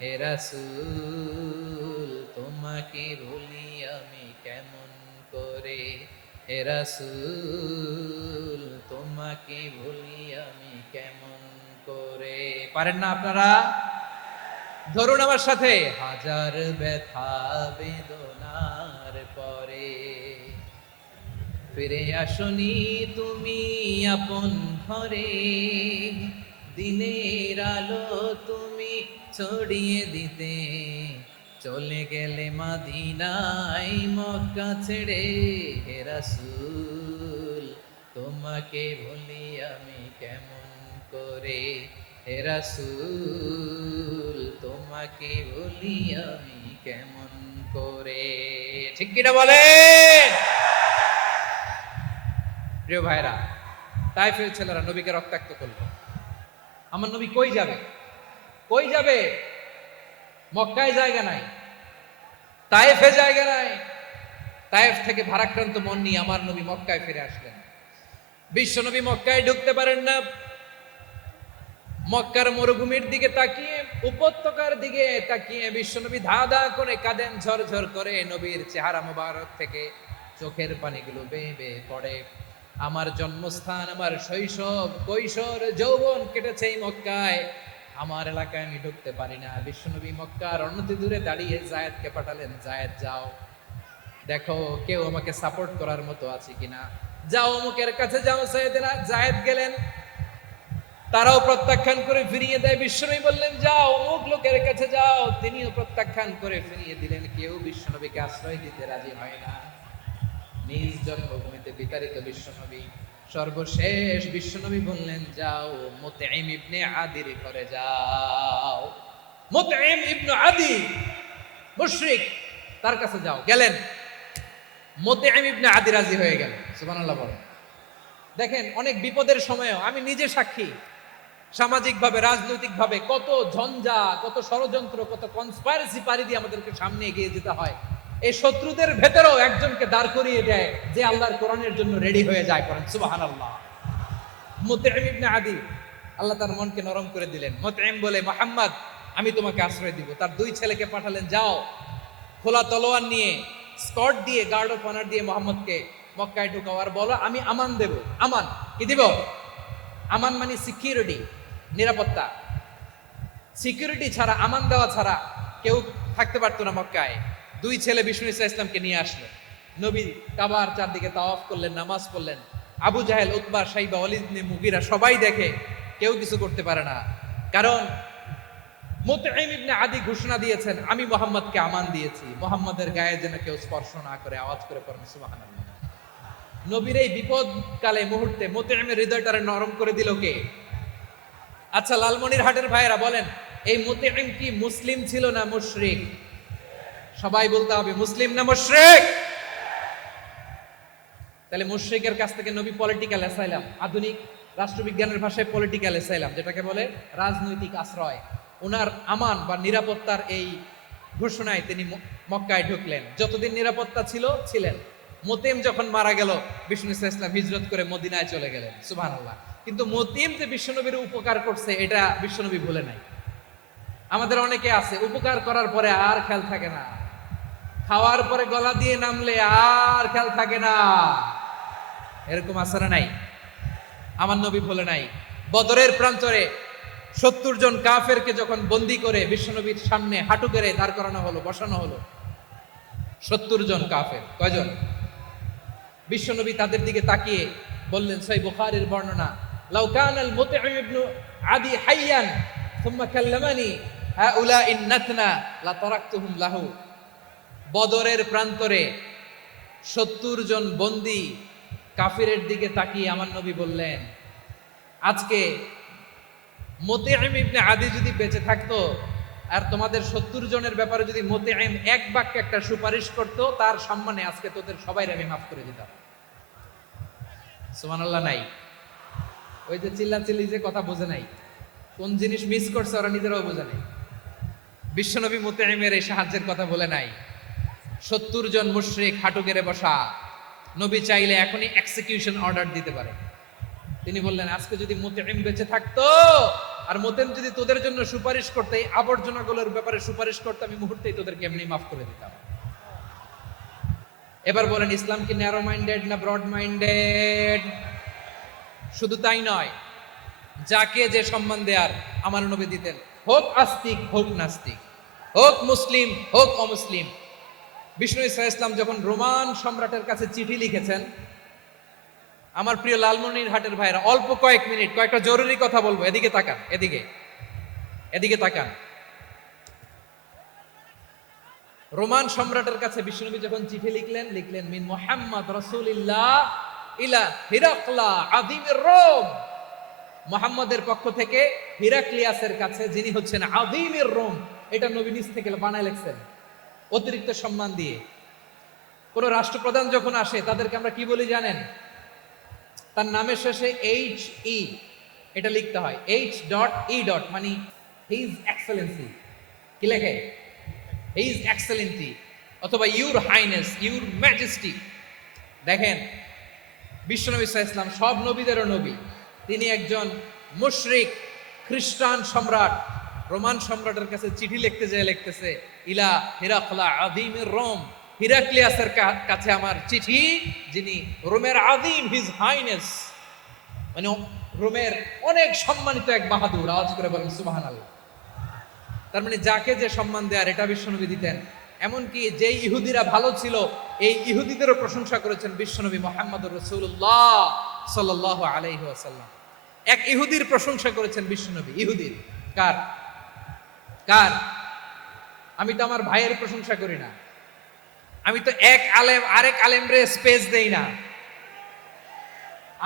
হে রাসূল তোমাকে ভুলি আমি কেমন করে, হে রাসূল তোমাকে ভুলি আমি কেমন করে। পারেন না আপনারা? ধরুন আমার সাথে, হাজার ব্যথা বেদনার পরে ফিরে আসনি তুমি আপন ঘরে, দিনের আলো তুমি ছড়িয়ে দিতে, চলে গেলে মদিনায় মক্কা ছেড়ে। হে রাসূল তোমাকে ভুলি আমি কেমন করে, হে রাসূল তোমাকে ভুলি আমি কেমন করে। ঠিক কিনা বলে? প্রিয় ভাইরা, তায়েফের ছেলেরা নবীকে রক্তাক্ত করলো। আমার নবী কই যাবে? কই যাবে? মক্কায় জায়গা নাই, তায়েফে জায়গা নাই। তায়েফ থেকে ভারাক্রান্ত মন নিয়ে আমার নবী মক্কায় ফিরে আসলেন। বিশ্ব নবী মক্কায় ঢুকতে পারেন না। মক্কার মরুভূমির দিকে তাকিয়ে, উপত্যকার দিকে তাকিয়ে বিশ্বনবী ধা ধা করে কাঁদেন, ঝরঝর করে। নবীর চেহারা মোবারক থেকে চোখের পানিগুলো বেয়ে বেয়ে পড়ে। আমার জন্মস্থান, আমার শৈশব, কৈশোর, যৌবন কেটেছে এই মক্কায়। আমার এলাকায় আমি ঢুকতে পারি না। বিশ্বনবী মক্কার অনতি দূরে দাঁড়িয়ে জায়েদকে পাঠালেন, জায়েদ যাও, দেখো কেউ আমাকে সাপোর্ট করার মতো আছে কিনা। যাও অমুকের কাছে যাও। সাইয়েদনা জায়েদ গেলেন, তারাও প্রত্যাখ্যান করে ফিরিয়ে দেয়। বিশ্বনবী বললেন যাও অমুক লোকের কাছে যাও, তিনিও প্রত্যাখ্যান করে ফিরিয়ে দিলেন। কেউ বিশ্বনবীকে আশ্রয় দিতে রাজি হয় না। নিজ জন্মভূমিতে বিতাড়িত বিশ্বনবী, সর্বশেষ বিশ্বনবী বললেন যাও মুতঈম ইবনে আদির ঘরে যাও। মুতঈম ইবনে আদি মুশরিক, তার কাছে যাও। গেলেন, মুতঈম ইবনে আদি রাজি হয়ে গেল। সুবহানাল্লাহ বলেন। দেখেন, অনেক বিপদের সময়ও আমি নিজে সাক্ষী, সামাজিকভাবে রাজনৈতিকভাবে কত ঝঞ্ঝা, কত ষড়যন্ত্র, কত কনস্পাইরেসি পাড়ি দিয়ে আমাদেরকে সামনে এগিয়ে যেতে হয়। এই শত্রুদের ভেতরেও একজনকে দাঁড় করিয়ে দেয় যে আল্লাহর কোরআনের জন্য রেডি হয়ে যায়। করেন সুবহানাল্লাহ। মুতঈম ইবনে আদি, আল্লাহ তার মনকে নরম করে দিলেন। মুতঈম বলে, মুহাম্মদ আমি তোমাকে আশ্রয় দিব। তার দুই ছেলেকে পাঠালেন, যাও খোলা তলোয়ার নিয়ে, স্কট দিয়ে, গার্ড অফ অনার দিয়ে মুহাম্মদকে মক্কায় ঢুকাও, আর বলো আমি আমান দেব। আমান কি দিব? আমান মানে সিকিউরিটি, নিরাপত্তা। সিকিউরিটি ছাড়া, আমান দেওয়া ছাড়া কেউ থাকতে পারতো না মক্কায়। দুই ছেলে বিষ্ণু ইসা ইসলামকে নিয়ে আসলো। নবী কাবার চারদিকে তাওয়াফ করলেন, নামাজ পড়লেন। আবু জাহেল, উতবা, শাইবা, ওয়ালিদ ইবনে মুগীরা সবাই দেখে, কেউ কিছু করতে পারে না। কারণ মুতঈম ইবনে আদি ঘোষণা দিয়েছেন, আমি মুহাম্মদকে আমান দিয়েছি, মুহাম্মদের গায়ে যেন কেউ স্পর্শ না করে। আওয়াজ করে পড়েন সুবহানাল্লাহ। নবীর এই বিপদ কালে মুহূর্তে মুতঈমের হৃদয়টারে নরম করে দিল কে? আচ্ছা, লালমনিরহাটের ভাইয়েরা বলেন, এই মুতঈম কি মুসলিম ছিল না মুশরিক? সবাই বলতে হবে, মুসলিম না মুশরিক? তাহলে মুশরিকের কাছ থেকে নবী পলিটিক্যাল অ্যাসাইলাম, আধুনিক রাষ্ট্রবিজ্ঞানের ভাষায় পলিটিক্যাল অ্যাসাইলাম, যেটাকে বলে রাজনৈতিক আশ্রয়, ওনার আমান বা নিরাপত্তার এই ঘোষণায় তিনি মক্কায় ঢুকলেন। যতদিন নিরাপত্তা ছিল ছিলেন। মুতঈম যখন মারা গেল, বিষ্ণু ইসলাম হিজরত করে মদিনায় চলে গেলেন। সুবহানাল্লাহ। কিন্তু মুতঈম যে বিশ্বনবীর উপকার করছে, এটা বিশ্বনবী ভুলে নাই। আমাদের অনেকে আছে, উপকার করার পরে আর খেয়াল থাকে না, খাওয়ার পরে গলা দিয়ে নামলে আর খেয়াল থাকে না। এরকম আছে না নাই? আমার নবী ভুলে নাই। বদরের প্রান্তরে 70 জন কাফেরকে যখন বন্দী করে বিশ্বনবীর সামনে হাঁটু গেড়ে দাঁড় করানো হলো, বসানো হলো, 70 জন কাফের। কয়জন? বিশ্বনবী তাদের দিকে তাকিয়ে বললেন, সহিহ বুখারীর বর্ণনা, লাউ কানাল মুতঈম ইবনে আদি হাইয়ান সুম্মা কাল্লামানি হাউলাইন নাতনা লা তারাকতুহুম লাহু। বদরের প্রান্তরে 70 জন বন্দী কাফিরের দিকে তাকিয়ে আমার নবী বললেন, আজকে মুতঈম ইবনে আদি যদি বেঁচে থাকতো, আর তোমাদের 70 জনের ব্যাপারে যদি মুতঈম এক বাক্যে একটা সুপারিশ করত, তার সম্মানে আজকে তোদের সবাই আমি মাফ করে দিতাম। সুবহানাল্লাহ নাই? ওই যে চিল্লাচিল্লি যে কথা বোঝে নাই, কোন জিনিস মিস করছে ওরা নিজেরাও বোঝে নাই। বিশ্বনবী মুতঈমের এই সাহায্যের কথা বলে নাই। 70 জন মুশরিক হাঁটু গেড়ে বসা, নবী চাইলে এখনই এক্সিকিউশন অর্ডার দিতে পারে। তিনি বললেন, আজকে যদি মুতঈম বেঁচে থাকতো, আর মুতঈম যদি তোদের জন্য সুপারিশ করতে, এই আবর্জনাগুলোর ব্যাপারে সুপারিশ করতে, আমি মুহূর্তেই তোদেরকে এমনি মাফ করে দিতাম। এবার বলেন, ইসলাম কি ন্যারো মাইন্ডেড না ব্রড মাইন্ডেড? শুধু তাই নয়, যাকে যে সম্মান দেয়ার আমার নবী দিতেন, হোক আস্তিক হোক নাস্তিক, হোক মুসলিম হোক অমুসলিম। বিষ্ণু ইসা ইসলাম যখন রোমান সম্রাটের কাছে চিঠি লিখেছেন, আমার প্রিয় লালমনিরহাটের ভাইরা, অল্প কয়েক মিনিট কয়েকটা জরুরি কথা বলবো, এদিকে তাকান, এদিকে তাকান। রোমান সম্রাটের কাছে বিশ্বনবী যখন চিঠি লিখলেন মিন মুহাম্মদ রাসূলিল্লাহ ইলা হিরাকলা আযীমির রোম, মুহাম্মদের পক্ষ থেকে হিরাক্লিয়াসের কাছে, যিনি হচ্ছেন আযীমির রোম। এটা নবী নিজ থেকে বানায় লিখছেন অতিরিক্ত সম্মান দিয়ে। কোন রাষ্ট্রপ্রধান যখন আসে তাদেরকে আমরা কি বলি জানেন? তার নামের শেষে এইচ ই এটা লিখতে হয়, H.E. মানে হিজ এক্সেলেন্সি। কি লেখে? হিজ এক্সেলেন্সি অথবা ইউর হাইনেস, ইউর ম্যাজেস্টি। দেখেন, বিশ্বনবী সাল্লাল্লাহু আলাইহি ওয়াসাল্লাম সব নবীদেরও নবী, তিনি একজন মুশরিক খ্রিস্টান সম্রাট রোমান সম্রাটের কাছে চিঠি লিখতে যেয়ে লিখতেছে ইলা হিরাকলা আযীমির রোম, হিরাক্লিয়াসের কাছে আমার চিঠি, যিনি রোমের আযীম, হিজ হাইনেস, মানে রোমের অনেক সম্মানিত এক বাহাদুর। আওয়াজ করে বলেন সুবহানাল্লাহ। তার মানে যাকে যে সম্মান দেয়ার এটা বিশ্বনবী দিতেন। এমনকি যেই ইহুদিরা ভালো ছিল এই ইহুদিদেরও প্রশংসা করেছেন বিশ্বনবী মুহাম্মদুর রাসূলুল্লাহ সাল্লাল্লাহু আলাইহি ওয়াসাল্লাম। এক ইহুদির প্রশংসা করেছেন বিশ্বনবী। ইহুদির কার? আমি তো আমার ভাইয়ের প্রশংসা করি না, আমি তো এক আলেম আরেক আলেমরে স্পেস দেই না,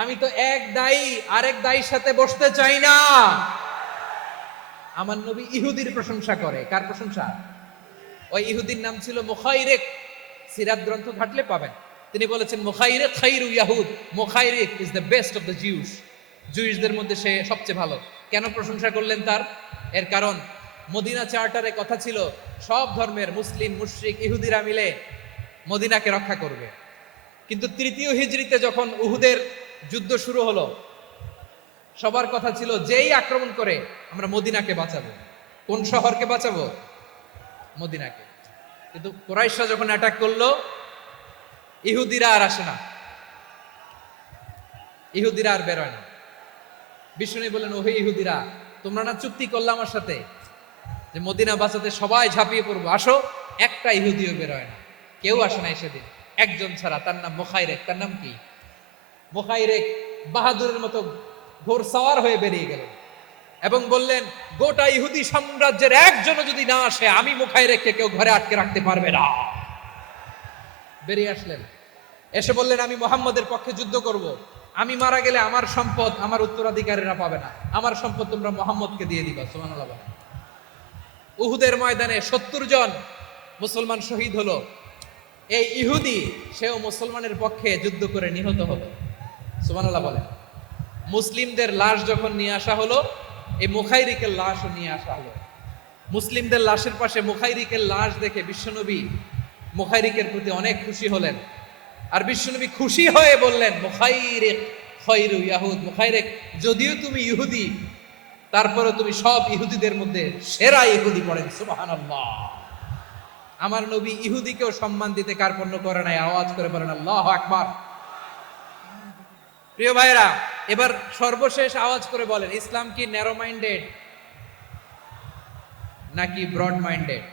আমি তো এক দায়ী আরেক দায়ীর সাথে বসতে চাই না। আমার নবী ইহুদির প্রশংসা করে। কার প্রশংসা? ওই ইহুদির নাম ছিল মুখাইরিক। সিরাত গ্রন্থ ঘাটলে পাবেন। তিনি বলেছেন মুখাইরিক খাইরু ইয়াহুদ, Mukhairiq is the best of the Jews. জুইশদের মধ্যে সে সবচেয়ে ভালো। কেন প্রশংসা করলেন তার? এর কারণ মদিনা চার্টারে কথা ছিল সব ধর্মের মুসলিম, মুশরিক, ইহুদিরা মিলে মদিনাকে রক্ষা করবে। কিন্তু তৃতীয় হিজরিতে যখন উহুদের যুদ্ধ শুরু হলো, সবার কথা ছিল যেই আক্রমণ করে আমরা মদিনাকে বাঁচাবো। কোন শহরকে বাঁচাবো? মদিনাকে। কিন্তু কুরাইশরা যখন অ্যাটাক করলো, ইহুদিরা আর আসে না, ইহুদিরা আর বেরোয় না। বিষ্ণু বললেন, ওহে ইহুদিরা, তোমরা না চুক্তি করলে আমার সাথে যে মদিনা বাঁচাতে সবাই ঝাঁপিয়ে পড়বো, আসো। একটা ইহুদিও বেরোয় না, কেউ আসে না সেদিন, একজন ছাড়া। তার নাম মুখাইরেক। তার নাম কি? মুখাইরেক বাহাদুরের মতো ঘোড়সাওয়ার হয়ে বেরিয়ে গেলেন এবং বললেন, গোটা ইহুদি সাম্রাজ্যের একজনও যদি না আসে, আমি মুখাইরেককে কেউ ঘরে আটকে রাখতে পারবে না। বেরিয়ে আসলেন, এসে বললেন, আমি মুহাম্মদের পক্ষে যুদ্ধ করব। আমি মারা গেলে আমার সম্পদ আমার উত্তরাধিকারীরা পাবে না, আমার সম্পদ তোমরা মুহাম্মদকে দিয়ে দিবা। সুবহানাল্লাহ। উহুদের ময়দানে 70 জন মুসলমান শহীদ হলো। এই ইহুদি সেও মুসলমানের পক্ষে যুদ্ধ করে নিহত হলো। সুবহানাল্লাহ বলেন। মুসলিমদের লাশ যখন নিয়ে আসা হলো, এই মুখাইরিকের লাশও নিয়ে আসা হলো। মুসলিমদের লাশের পাশে মুখাইরিকের লাশ দেখে বিশ্বনবী মুখাইরিকের প্রতি অনেক খুশি হলেন। আর বিশ্বনবী খুশি হয়ে বললেন, মুখাইরিক খায়রু ইয়াহুদ, মুখাইরিক যদিও তুমি ইহুদি, তারপরে তুমি সব ইহুদিদের মধ্যে সেরা ইহুদি। পড়েন সুবহানাল্লাহ। আমার নবী ইহুদিকেও সম্মান দিতে কার্পণ্য করে নাই। আওয়াজ করে বলেন আল্লাহু আকবার। প্রিয় ভাইরা, এবার সর্বশেষ আওয়াজ করে বলেন, ইসলাম কি ন্যারো মাইন্ডেড নাকি ব্রড মাইন্ডেড?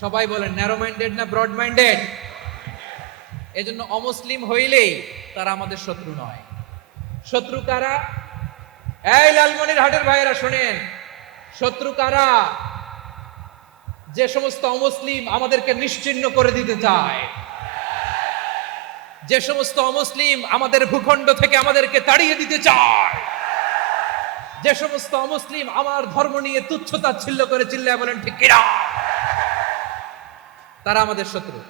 সবাই বলেন, ন্যারো মাইন্ডেড না ব্রড মাইন্ডেড? এজন্য অমুসলিম হইলেই তারা আমাদের শত্রু নয়। শত্রু কারা? এই লালমনিরহাটের ভাইরা শোনেন, শত্রু কারা? যে সমস্ত অমুসলিম আমাদেরকে নিশ্চিহ্ন করে দিতে চায়, যে সমস্ত অমুসলিম আমাদের ভূখণ্ড থেকে আমাদেরকে তাড়িয়ে দিতে চায়, যে সমস্ত অমুসলিম আমার ধর্ম নিয়ে তুচ্ছতাচ্ছিল্য করে চিল্লায় বলেন ঠিক কিনা, তারা আমাদের শত্রু।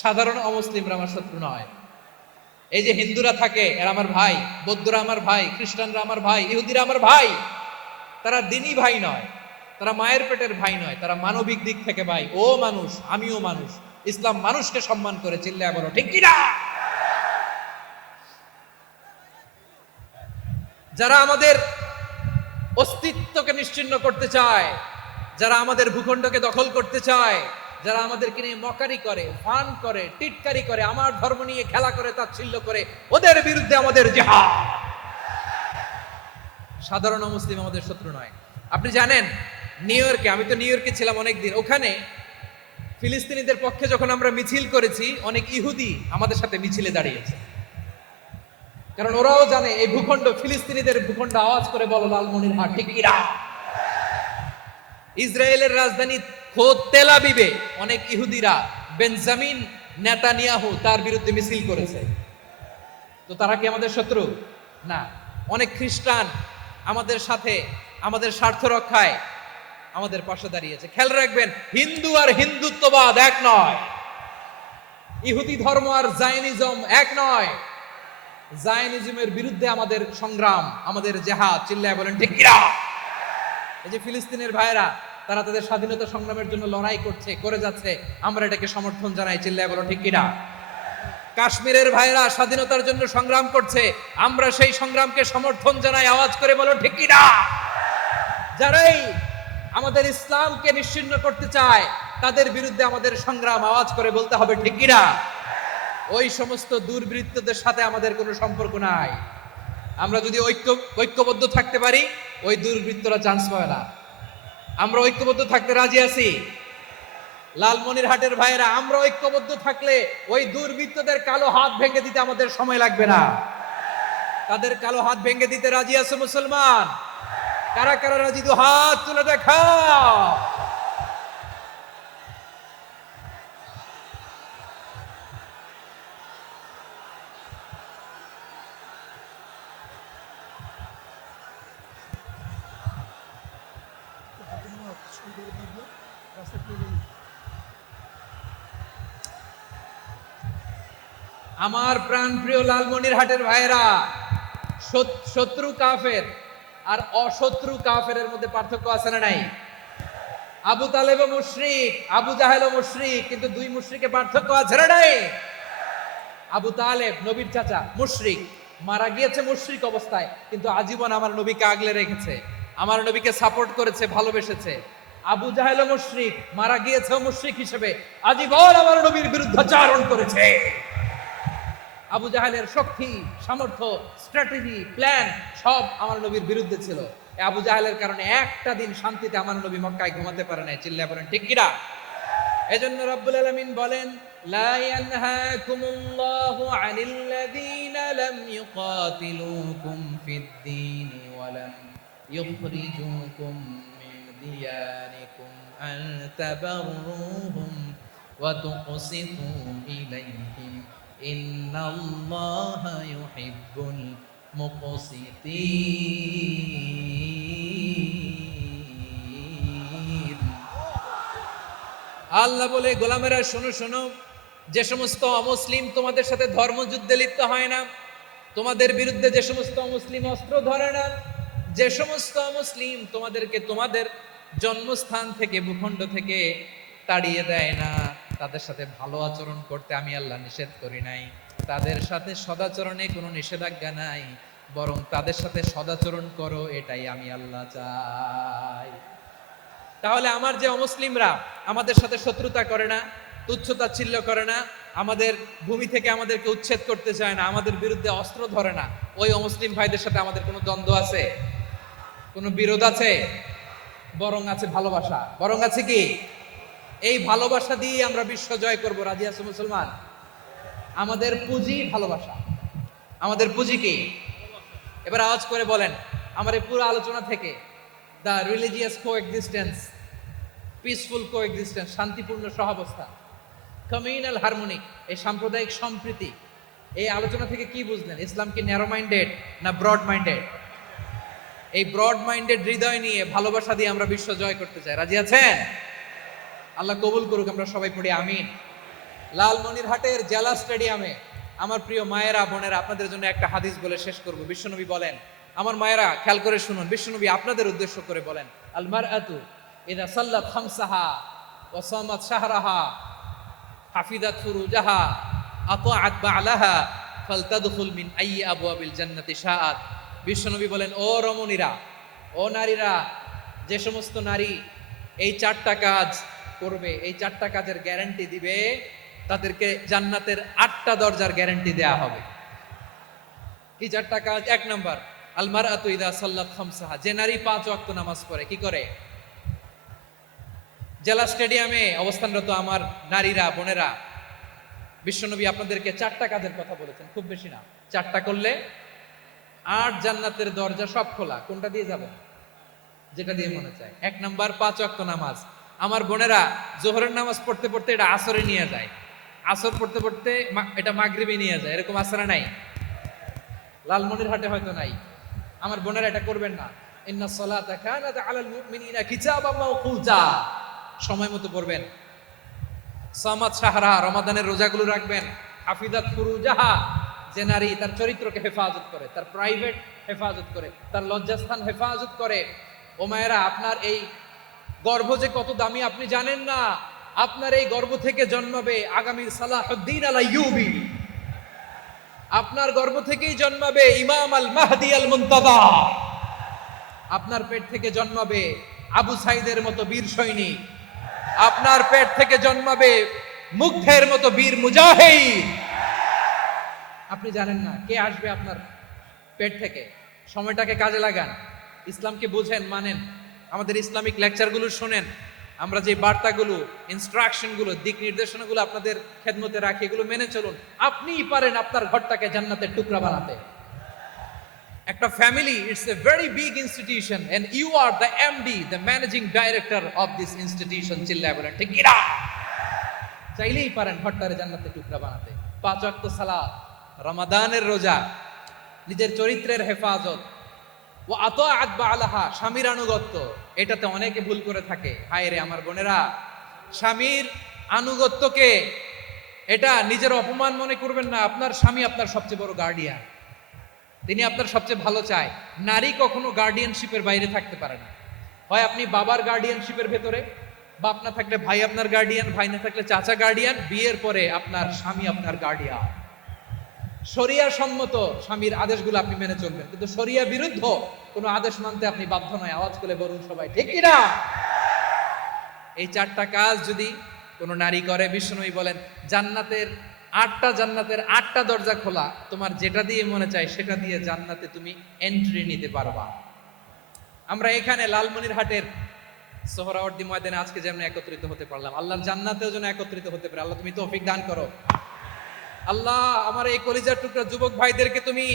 সাধারণ অমুসলিমরা আমার শত্রু নয়। এই যে হিন্দুরা থাকে এরা আমার ভাই, বৌদ্ধরা আমার ভাই, খ্রিস্টানরা আমার ভাই, ইহুদিরা আমার ভাই। তারা দিনই ভাই নয়, তারা মায়ের পেটের ভাই নয়, তারা মানবিক দিক থেকে ভাই। ও মানুষ, আমিও মানুষ। ইসলাম মানুষকে সম্মান করে, চিল্লায় বলো ঠিক কিনা। যারা আমাদের অস্তিত্বকে নিশ্চিহ্ন করতে চায়, যারা আমাদের ভূখণ্ডকে দখল করতে চায়, যারা আমাদেরকে নিয়ে মকারি করে, ফান করে, টিটকারি করে, আমার ধর্ম নিয়ে খেলা করে, তাচ্ছিল্য করে, ওদের বিরুদ্ধে আমাদের জিহাদ। সাধারণ মুসলিম আমাদের শত্রু নয়। আপনি জানেন নিউ ইয়র্কে, আমি তো নিউ ইয়র্কে ছিলাম অনেকদিন, ওখানে ফিলিস্তিনিদের পক্ষে যখন আমরা মিছিল করেছি, অনেক ইহুদি আমাদের সাথে মিছিলে দাঁড়িয়েছে। কারণ ওরাও জানে এই ভূখণ্ড ফিলিস্তিনিদের ভূখণ্ড। আওয়াজ করে বলো লালমনিরহাট ঠিক কিনা? ইসরায়েলের রাজধানী খোদ তেল আবিবে অনেক ইহুদিরা বেঞ্জামিন নেতানিয়াহু তার বিরুদ্ধে মিছিল করেছে। তো তারা কি আমাদের শত্রু? না। অনেক খ্রিস্টান আমাদের সাথে, আমাদের স্বার্থ রক্ষায় আমাদের পাশে দাঁড়িয়েছে। খেয়াল রাখবেন, হিন্দু আর হিন্দুত্ববাদ এক নয়, ইহুদি ধর্ম আর জায়নিজম এক নয়। জায়নিজমের বিরুদ্ধে আমাদের সংগ্রাম, আমাদের জেহাদ। চিল্লায় বলেন ঠিক কিনা? এই যে ফিলিস্তিনের ভাইরা, তারা তাদের স্বাধীনতা সংগ্রামের জন্য লড়াই করছে, করে যাচ্ছে, আমরা এটাকে সমর্থন জানাই। চিল্লায় বলো ঠিক কিনা? কাশ্মীরের ভাইরা স্বাধীনতার জন্য সংগ্রাম করছে, আমরা সেই সংগ্রামকে সমর্থন জানাই। আওয়াজ করে বলো ঠিক কিনা? যারাই আমাদের ইসলামকে নিশ্চিহ্ন করতে চায় তাদের বিরুদ্ধে আমাদের সংগ্রাম। আওয়াজ করে বলতে হবে ঠিক কিনা? ওই সমস্ত দুর্বৃত্তদের সাথে আমাদের কোনো সম্পর্ক নাই। আমরা যদি ঐক্যবদ্ধ থাকতে পারি, ওই দুর্বৃত্তরা চান্স পায় না। আমরা ঐক্যবদ্ধ থাকতে রাজি আছি। লালমনিরহাটের ভাইয়েরা, আমরা ঐক্যবদ্ধ থাকলে ওই দুর্বৃত্তদের কালো হাত ভেঙে দিতে আমাদের সময় লাগবে না। তাদের কালো হাত ভেঙে দিতে রাজি আছে মুসলমান? কারা কারা রাজি? দু হাত তুলে দেখাও। আমার প্রাণ প্রিয় লালমনিরহাটের ভাইয়েরা, শত্রু কাফের আর অশত্রু কাফেরের মধ্যে পার্থক্য আছে না নাই? আবু তালেব মুশরিক, আবু জাহেল মুশরিক, কিন্তু দুই মুশরিকে পার্থক্য আছে না নাই? আবু তালেব নবীর চাচা, মুশরিক, মারা গিয়েছে মুশরিক অবস্থায়, কিন্তু আজীবন আমার নবীকে আগলে রেখেছে, আমার নবীকে সাপোর্ট করেছে, ভালোবেসেছে। আবু জাহেল মুশরিক, মারা গিয়েছে মুশরিক হিসেবে, আজীবন আমার নবীর বিরুদ্ধাচারণ করেছে। আবু জাহেলের শক্তি, সামর্থ্য, স্ট্র্যাটেজি, প্ল্যান সব আমার নবীর বিরুদ্ধে ছিল। আবু জাহেলের কারণে একটা দিন শান্তিতে আমার নবী মক্কায় ঘুমাতে পারে নাই। চিল্লায় বলেন ঠিক কিনা? এজন্য রব্বুল আলামিন বলেন, লা ইয়ানহাকুমুল্লাহু আনিল্লাযীনা লাম ইউকাতিলুকুম ফিদ-দীন ওয়া লাম ইউখরিজুকুম মিন দিয়ারিকুম আন তাবাররুহুম ওয়া তুকসিতু ইলাইহিম ইন্নাল্লাহা ইউহিব্বুল মুকসিতিন। আল্লাহ বলে, গোলামেরা শোনো শোনো, যে সমস্ত অমুসলিম তোমাদের সাথে ধর্মযুদ্ধে লিপ্ত হয় না, তোমাদের বিরুদ্ধে যে সমস্ত অমুসলিম অস্ত্র ধরে না, যে সমস্ত অমুসলিম তোমাদেরকে তোমাদের জন্মস্থান থেকে, ভূখণ্ড থেকে তাড়িয়ে দেয় না, তাদের সাথে ভালো আচরণ করতে আমি আল্লাহ নিষেধ করি নাই। তাদের সাথে সদাচরণে কোনো নিষেধাজ্ঞা নাই, বরং তাদের সাথে সদাচরণ করো, এটাই আমি আল্লাহ চাই। তাহলে আমার যে অমুসলিমরা আমাদের সাথে শত্রুতা করে না, তুচ্ছতাচ্ছিল্য করে না, আমাদের ভূমি থেকে আমাদেরকে উচ্ছেদ করতে চায় না, আমাদের বিরুদ্ধে অস্ত্র ধরে না, ওই অমুসলিম ভাইদের সাথে আমাদের কোনো দ্বন্দ্ব আছে? কোনো বিরোধ আছে? বরং আছে ভালোবাসা। বরং আছে কি? এই ভালোবাসা দিয়ে আমরা বিশ্ব জয় করব। রাজি আছে মুসলমান? আমাদের পুঁজি ভালোবাসা। আমাদের পুঁজি কি? এবার আওয়াজ করে বলেন, আমার এই পুরো আলোচনা থেকে the religious coexistence, peaceful coexistence, শান্তিপূর্ণ সহাবস্থান, কমিউনাল হারমোনি, এই সাম্প্রদায়িক সম্প্রীতি, এই আলোচনা থেকে কি বুঝলেন? ইসলাম কি ন্যারো মাইন্ডেড না ব্রড মাইন্ডেড? এই ব্রড মাইন্ডেড হৃদয় নিয়ে, ভালোবাসা দিয়ে আমরা বিশ্ব জয় করতে চাই। রাজি আছেন? আল্লাহ কবুল করুক। আমরা সবাই পড়ি আমিন। লালমনিরহাটের জেলা স্টেডিয়ামে আমার প্রিয় মায়েরা, বোনেরা, আপনাদের জন্য একটা হাদিস বলে শেষ করব। বিশ্বনবী বলেন, আমার মায়েরা খেয়াল করে শুনুন, বিশ্বনবী আপনাদের উদ্দেশ্য করে বলেন, আল মারআতু ইযা সাল্লাত খামসাহা ওয়া সামাত শাহরাহা হাফিজাত ফুরুজাহা আতাআত বা'লাহা ফালতাদখুল মিন আইয়ি আবওয়াবিল জান্নাতি শাআত। বিশ্বনবী বলেন, ও রমণীরা, ও নারীরা, যে সমস্ত নারী এই চারটা কাজ করবে, এই চারটা কাজের গ্যারান্টি দিবে, তাদেরকে জান্নাতের 8টা দরজার গ্যারান্টি দেয়া হবে। কি চারটা কাজ? 1 নাম্বার, আল মারআতু ইযা সাল্লাত খামসাহা, যে নারী 5 ওয়াক্ত নামাজ পড়ে। কি করে? জেলা স্টেডিয়ামে অবস্থানরত আমার নারীরা, বোনেরা, বিশ্বনবী আপনাদেরকে 4টা কাজের কথা বলেছেন, খুব বেশি না। 4টা করলে 8 জান্নাতের দরজা সব খোলা, কোনটা দিয়ে যাবেন? যেটা দিয়ে মনে চায়। 1 নাম্বার 5 ওয়াক্ত নামাজ। আমার বোনেরা জোহরের নামাজ পড়তে পড়তে এটা আসরে নিয়ে যায়, আসর পড়তে পড়তে এটা মাগরিবে নিয়ে যায়, এরকম আসরে নাই? লালমনিরহাটে হয়তো নাই। আমার বোনেরা এটা করবেন না। ইন্নাস সালাতা কানাত আলাল মুমিনিনা কিতাবাম মাওকুতা, সময় মতো পড়বেন। সামাত শাহরা, রমাদানের রোজাগুলো রাখবেন। হাফিজাত ফুরুজাহা, যে নারী তার চরিত্রকে হেফাজত করে, তার প্রাইভেট হেফাজত করে, তার লজ্জাস্থান হেফাজত করে। ও মায়েরা, আপনার এই গর্ভ যে কত দামি আপনি জানেন না। আপনার এই গর্ভ থেকে জন্মাবে আগামীর সালাহুদ্দিন আল আইয়ুবী। আপনার গর্ভ থেকেই জন্মাবে ইমাম আল মাহদি আল মুনতাদা। আপনার পেট থেকে জন্মাবে আবু সাইদের মতো বীর সৈনিক। আপনার পেট থেকে জন্মাবে মুগ্ধের মতো বীর মুজাহিদ। আপনি জানেন না কে আসবে আপনার পেট থেকে। সময়টাকে কাজে লাগান, ইসলামকে বুঝেন, মানেন, আমাদের ইসলামিক লেকচারগুলো শোনেন। আমরা যে বার্তাগুলো, ইনস্ট্রাকশনগুলো, দিক নির্দেশনাগুলো আপনাদের খেদমতে রাখি, এগুলো মেনে চলুন। আপনিই পারেন আপনার ঘরটাকে জান্নাতের টুকরা বানাতে। একটা family, it's a very big institution and you are the MD, the managing director of this institution. চিল্লায় বলেন ঠিক কি না? চাইলেই পারেন ঘরটারে জান্নাতের টুকরা বানাতে। 5 ওয়াক্ত সালাত, রমাদানের রোজা, নিজের চরিত্রের হেফাজত, ও আতাআত বালাহা, স্বামীর আনুগত্য। এটাতে অনেকে ভুল করে থাকে। হায় রে আমার বোনেরা, স্বামীর আনুগত্যকে এটা নিজের অপমান মনে করবেন না। আপনার স্বামী আপনার সবচেয়ে বড় গার্ডিয়ান, তিনি আপনার সবচেয়ে ভালো চায়। নারী কখনো গার্ডিয়ানশিপের বাইরে থাকতে পারে না। হয় আপনি বাবার গার্ডিয়ানশিপের ভেতরে, বাপ না থাকলে ভাই আপনার গার্ডিয়ান, ভাই না থাকলে চাচা গার্ডিয়ান, বিয়ের পরে আপনার স্বামী আপনার গার্ডিয়ান। শরিয়া সম্মত স্বামীর আদেশগুলো আপনি মেনে চলবেন, কিন্তু শরিয়া বিরুদ্ধ কোনো আদেশ মানতে আপনি বাধ্য নয়। আওয়াজ করে বলুন সবাই ঠিক কি না? এই 4টা কাজ যদি কোনো নারী করে, বিষ্ণুই বলেন জান্নাতের 8টা দরজা খোলা, তোমার যেটা দিয়ে মনে চায় সেটা দিয়ে জান্নাতে তুমি এন্ট্রি নিতে পারবা। আমরা এখানে লালমনিরহাটের সোহরাওয়ার্দী ময়দানে আজকে যেমন একত্রিত হতে পারলাম, আল্লাহর জান্নাতেও যেন একত্রিত হতে পারে। আল্লাহ তুমি তৌফিক দান করো। আল্লাহ আমার এই কলিজার টুকরা যুবক ভাইদেরকে তুমি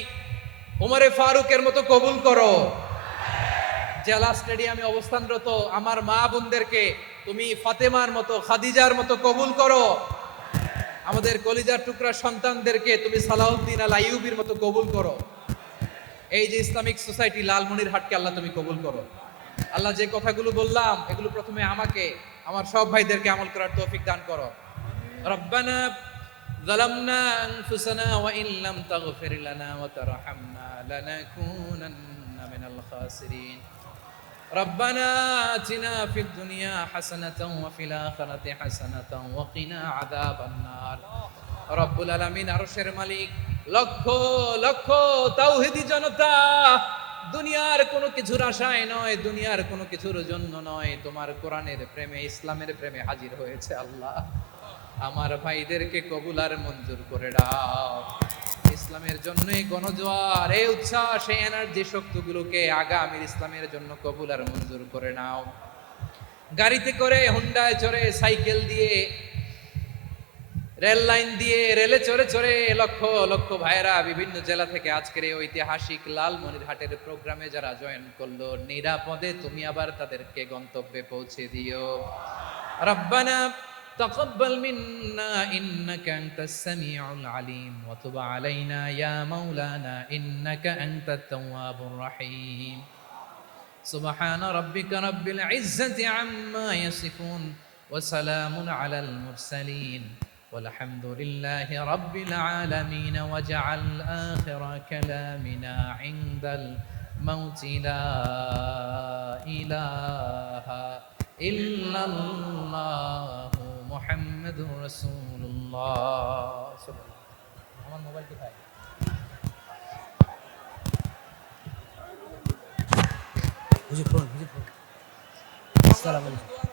ওমরে ফারুকের মতো কবুল করো। জেলা স্টেডিয়ামে অবস্থানরত আমার মা বোনদেরকে তুমি ফাতেমার মতো, খাদিজার মতো কবুল করো। আমাদের কলিজার টুকরা সন্তানদেরকে তুমি সালাউদ্দিন আল আইয়ুবীর মতো কবুল করো। এই যে ইসলামিক সোসাইটি লালমনিরহাটকে আল্লাহ তুমি কবুল করো। আল্লাহ যে কথাগুলো বললাম এগুলো প্রথমে আমাকে, আমার সব ভাইদেরকে আমল করার তৌফিক দান করো। রব্বানা যালামনা আনফুসানা ওয়া ইন লাম তাগফির লানা ওয়া তারহামনা লানাকুনান্না মিনাল খাসিরিন। রব্বানা আতিনা ফিদ দুনিয়া হাসানাতাও ওয়া ফিল আখিরাতি হাসানাতাও ওয়া কিনা আযাবান নার। রব্বুল আলামিন, আরশের মালিক, লক্ষ লক্ষ তাওহীদি জনতা দুনিয়ার কোনো কিছুর আশায় নয়, দুনিয়ার কোনো কিছুর জন্য নয়, তোমার কোরআনের প্রেমে, ইসলামের প্রেমে হাজির হয়েছে। আল্লাহ আমার ভাইদেরকে কবুল আর মঞ্জুর করে দাও। ইসলামের জন্য এই গণজোয়ার, এই উচ্ছ্বাস, এই এনার্জি শক্তিগুলোকে আগামীর ইসলামের জন্য কবুল আর মঞ্জুর করে নাও। গাড়িতে করে, হুন্ডায় চড়ে, সাইকেল দিয়ে, রেল লাইন দিয়ে, রেলে চড়ে চড়ে লক্ষ লক্ষ ভাইরা বিভিন্ন জেলা থেকে আজকের এই ঐতিহাসিক লালমনিরহাটের প্রোগ্রামে যারা জয়েন করলো, নিরাপদে তুমি আবার তাদেরকে গন্তব্যে পৌঁছে দিও। রব্বানা তাকাব্বাল মিন্না ইন্নাকা আনতাস সামিউল আলিম ওয়া তুব আলাইনা ইয়া মাওলানা ইন্নাকা আনতাত তাওয়াবুর রহিম। সুবহানা রাব্বিকা রাব্বিল ইজ্জাতি আম্মা ইয়াসিফুন ওয়া সালামুন আলাল মুরসালিন والحمد لله رب العالمين واجعل آخر كلامنا عند الموت لا إله إلا الله محمد رسول الله. আমার মোবাইল কোথায়? হুজুর ফোন। আসসালামু আলাইকুম।